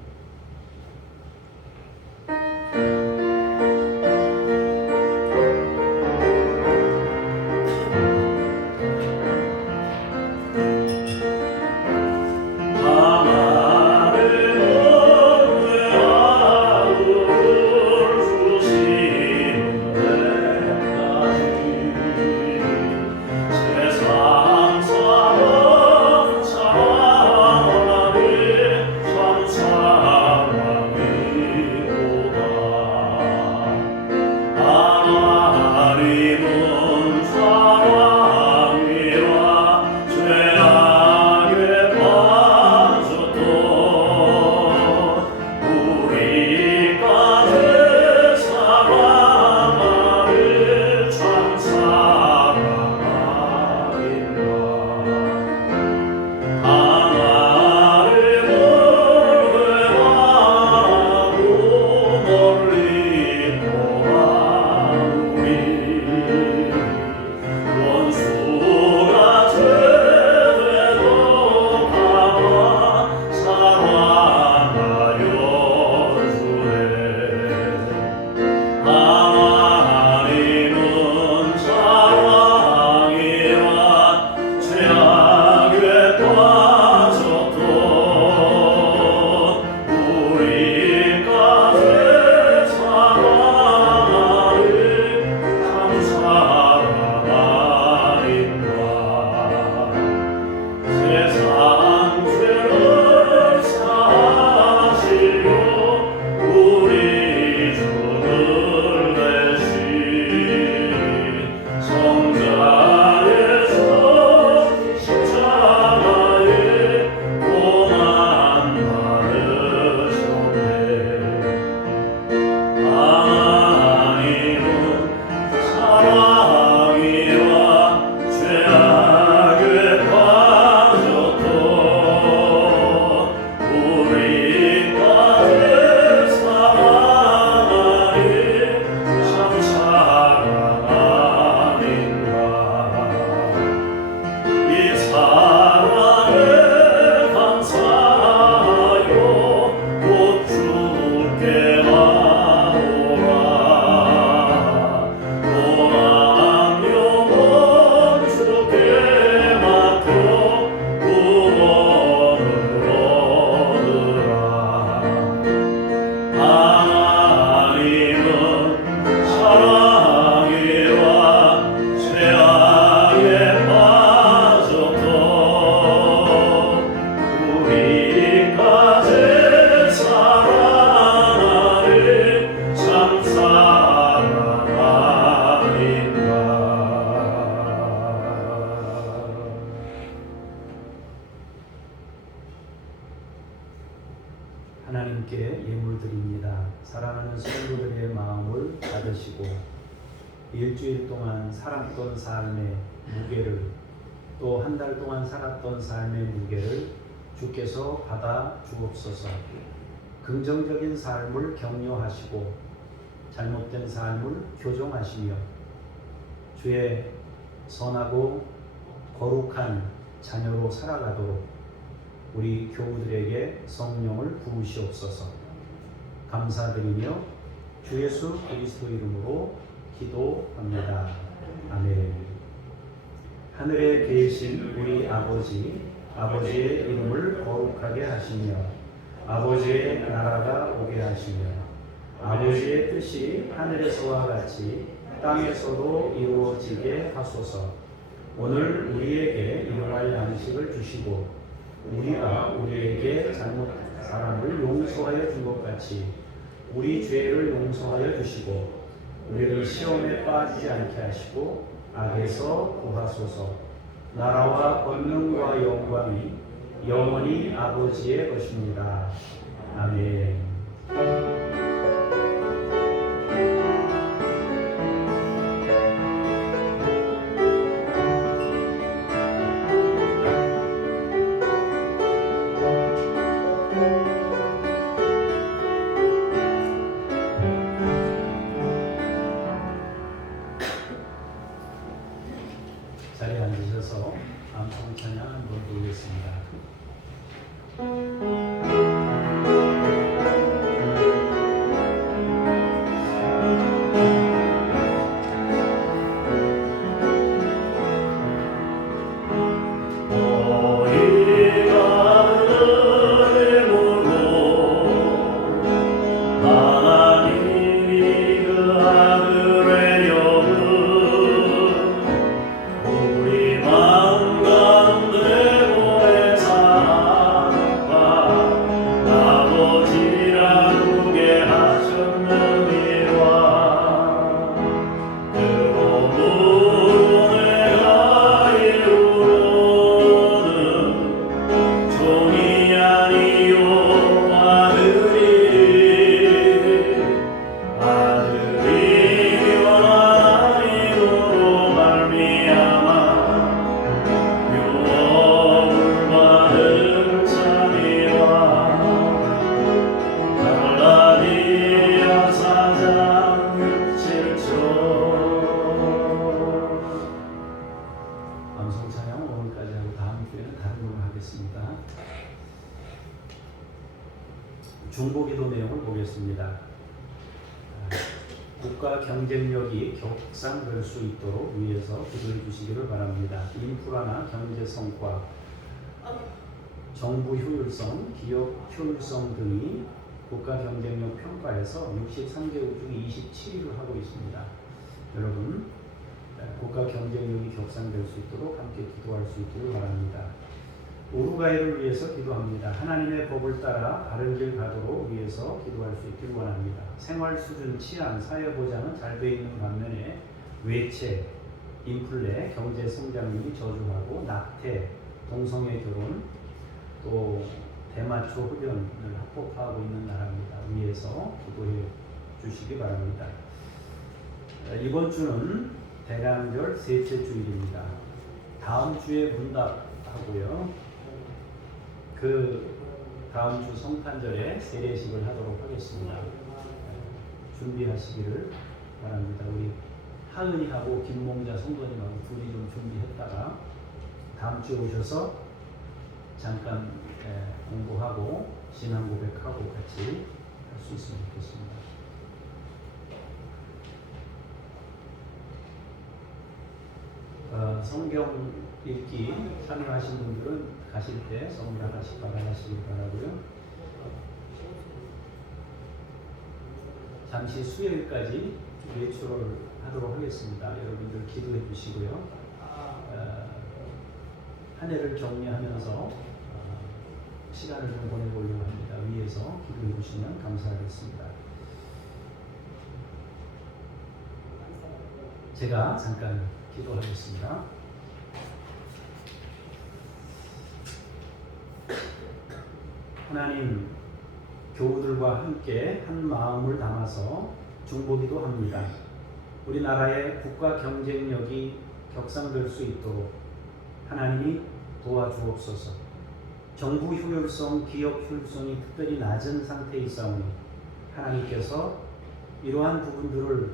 예물 드립니다. 사랑하는 성도들의 마음을 받으시고 일주일 동안 살았던 삶의 무게를 또 한 달 동안 살았던 삶의 무게를 주께서 받아 주옵소서. 긍정적인 삶을 격려하시고 잘못된 삶을 교정하시며 주의 선하고 거룩한 자녀로 살아가도록 우리 교우들에게 성령을 부으시옵소서. 감사드리며 주 예수 그리스도 이름으로 기도합니다. 아멘. 하늘에 계신 우리 아버지, 아버지의 이름을 거룩하게 하시며 아버지의 나라가 오게 하시며 아버지의 뜻이 하늘에서와 같이 땅에서도 이루어지게 하소서. 오늘 우리에게 일용할 양식을 주시고 우리가 우리에게 잘못한 사람을 용서하여 준 것 같이 우리 죄를 용서하여 주시고 우리를 시험에 빠지지 않게 하시고 악에서 구하소서. 나라와 권능과 영광이 영원히 아버지의 것입니다. 아멘. 자리에 앉으셔서 암송 찬양 한번 부르겠습니다. 중보기도 내용을 보겠습니다. 국가 경쟁력이 격상될 수 있도록 위에서 기도해 주시기를 바랍니다. 인프라나 경제 성과, 정부 효율성, 기업 효율성 등이 국가 경쟁력 평가에서 63개국 중 27위를 하고 있습니다. 여러분, 국가 경쟁력이 격상될 수 있도록 함께 기도할 수 있기를 바랍니다. 우루과이를 위해서 기도합니다. 하나님의 법을 따라 바른 길 가도록 위해서 기도할 수 있기를 원합니다. 생활 수준, 치안, 사회 보장은 잘 돼 있는 반면에 외채, 인플레, 경제 성장률이 저조하고 낙태, 동성애 결혼, 또 대마초 흡연을 합법화하고 있는 나라입니다. 위해서 기도해 주시기 바랍니다. 이번 주는 대강절 셋째 주일입니다. 다음 주에 문답하고요. 그 다음 주 성탄절에 세례식을 하도록 하겠습니다. 준비하시기를 바랍니다. 우리 하은이하고 김몽자 성도님하고 둘이 좀 준비했다가 다음 주에 오셔서 잠깐 공부하고 신앙 고백하고 같이 할 수 있으면 좋겠습니다. 성경 읽기 참여하신 분들은 가실 때 선물 하나씩 받아가시길 바라고요. 잠시 수요일까지 외출을 하도록 하겠습니다. 여러분들 기도해 주시고요. 한 해를 정리하면서 시간을 좀 보내보려고 합니다. 위에서 기도해 주시면 감사하겠습니다. 제가 잠깐 기도하겠습니다. 하나님, 교우들과 함께 한 마음을 담아서 중보기도 합니다. 우리나라의 국가 경쟁력이 격상될 수 있도록 하나님이 도와주옵소서. 정부 효율성, 기업 효율성이 특별히 낮은 상태에 있사오니 하나님께서 이러한 부분들을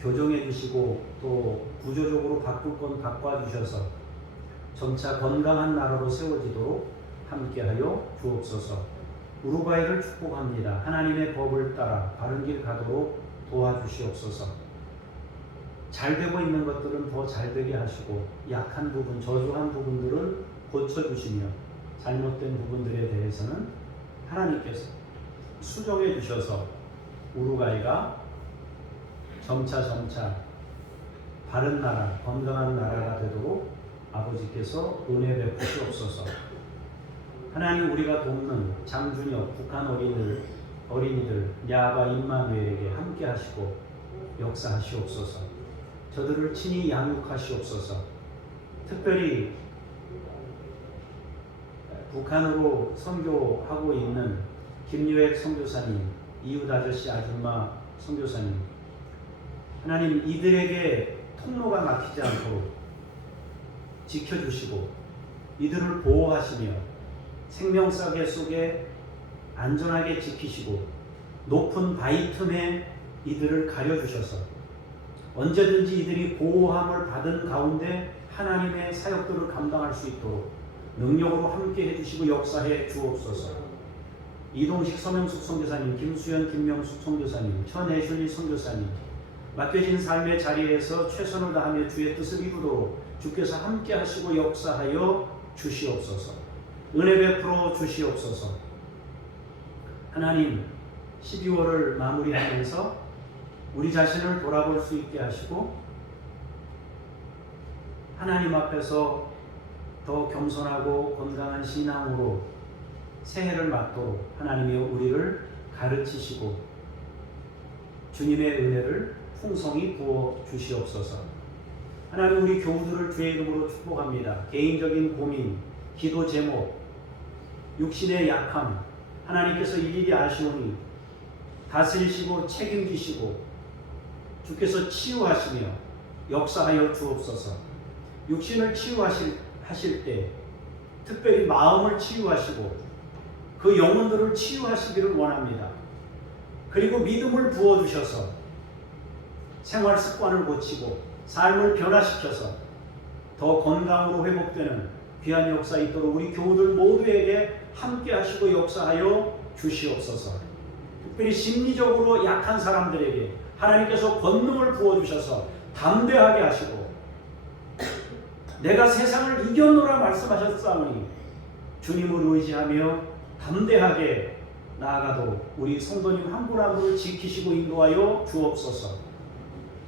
교정해 주시고 또 구조적으로 바꿀 건 바꿔주셔서 점차 건강한 나라로 세워지도록 함께하여 주옵소서. 우루과이를 축복합니다. 하나님의 법을 따라 바른 길 가도록 도와주시옵소서. 잘 되고 있는 것들은 더 잘 되게 하시고 약한 부분, 저조한 부분들은 고쳐주시며 잘못된 부분들에 대해서는 하나님께서 수정해 주셔서 우루과이가 점차 바른 나라, 건강한 나라가 되도록 아버지께서 은혜 베푸시옵소서. 하나님, 우리가 돕는 장준혁 북한 어린이들 야바 임마누엘에게 함께 하시고 역사하시옵소서. 저들을 친히 양육하시옵소서. 특별히 북한으로 선교하고 있는 김유액 선교사님, 이웃 아저씨 아줌마 선교사님, 하나님 이들에게 통로가 막히지 않도록 지켜주시고 이들을 보호하시며 생명사계 속에 안전하게 지키시고 높은 바위 틈에 이들을 가려주셔서 언제든지 이들이 보호함을 받은 가운데 하나님의 사역들을 감당할 수 있도록 능력으로 함께 해주시고 역사해 주옵소서. 이동식 서명숙 선교사님, 김수현 김명숙 선교사님, 천애슐리 선교사님, 맡겨진 삶의 자리에서 최선을 다하며 주의 뜻을 이루도록 주께서 함께 하시고 역사하여 주시옵소서. 은혜 베풀어 주시옵소서. 하나님, 12월을 마무리하면서 우리 자신을 돌아볼 수 있게 하시고 하나님 앞에서 더 겸손하고 건강한 신앙으로 새해를 맞도록 하나님이 우리를 가르치시고 주님의 은혜를 풍성히 부어 주시옵소서. 하나님, 우리 교우들을 주의 이름으로 축복합니다. 개인적인 고민, 기도 제목, 육신의 약함, 하나님께서 일일이 아시오니 다스리시고 책임지시고 주께서 치유하시며 역사하여 주옵소서. 육신을 치유하실 때 특별히 마음을 치유하시고 그 영혼들을 치유하시기를 원합니다. 그리고 믿음을 부어주셔서 생활 습관을 고치고 삶을 변화시켜서 더 건강으로 회복되는 귀한 역사 있도록 우리 교우들 모두에게 함께 하시고 역사하여 주시옵소서. 특별히 심리적으로 약한 사람들에게 하나님께서 권능을 부어주셔서 담대하게 하시고 내가 세상을 이겨노라 말씀하셨사오니 주님을 의지하며 담대하게 나아가도록 우리 성도님 한 분 한 분을 지키시고 인도하여 주옵소서.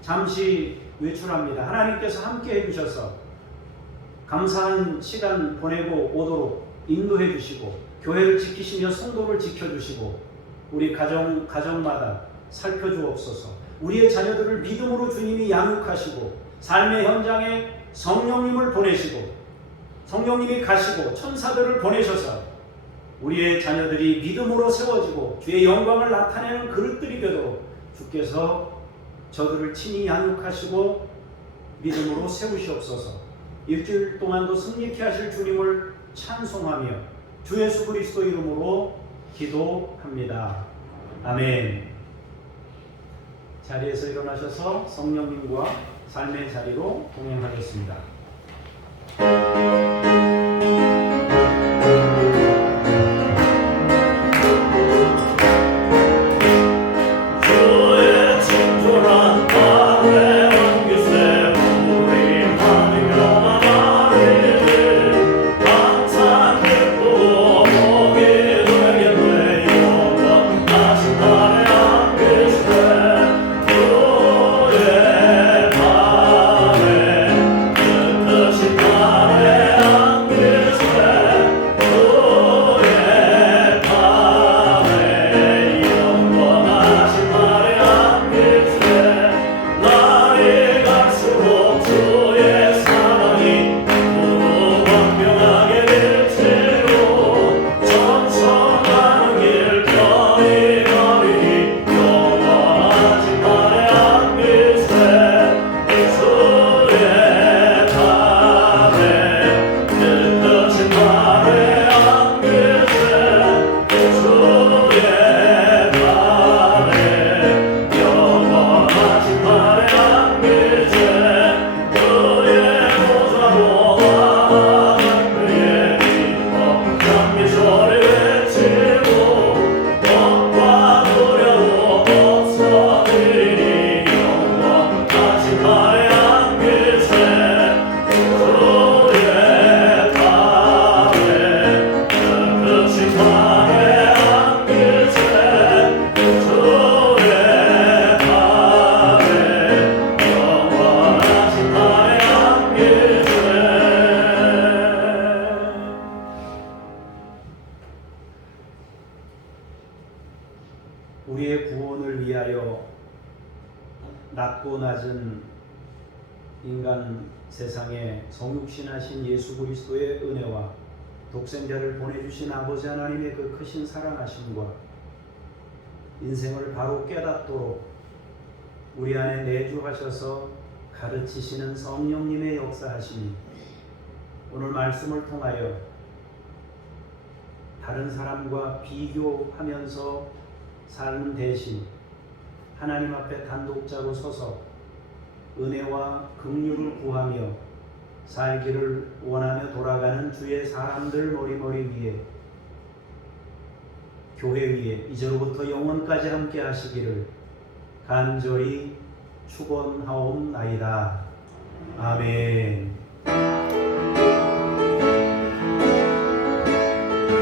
잠시 외출합니다. 하나님께서 함께 해주셔서 감사한 시간 보내고 오도록 인도해 주시고 교회를 지키시며 성도를 지켜주시고 우리 가정마다 살펴주옵소서. 우리의 자녀들을 믿음으로 주님이 양육하시고 삶의 현장에 성령님을 보내시고 성령님이 가시고 천사들을 보내셔서 우리의 자녀들이 믿음으로 세워지고 주의 영광을 나타내는 그릇들이 되도록 주께서 저들을 친히 양육하시고 믿음으로 세우시옵소서. 일주일 동안도 승리케 하실 주님을 찬송하며 주 예수 그리스도 이름으로 기도합니다. 아멘. 자리에서 일어나셔서 성령님과 삶의 자리로 동행하겠습니다. Yeah. 우리의 구원을 위하여 낮고 낮은 인간 세상에 성육신하신 예수 그리스도의 은혜와 독생자를 보내주신 아버지 하나님의 그 크신 사랑하심과 인생을 바로 깨닫도록 우리 안에 내주하셔서 가르치시는 성령님의 역사하심이 오늘 말씀을 통하여 다른 사람과 비교하면서 사는 대신 하나님 앞에 단독자로 서서 은혜와 긍휼을 구하며 살기를 원하며 돌아가는 주의 사람들 머리머리 위에 교회 위에 이제로부터 영원까지 함께 하시기를 간절히 축원하옵나이다. 아멘.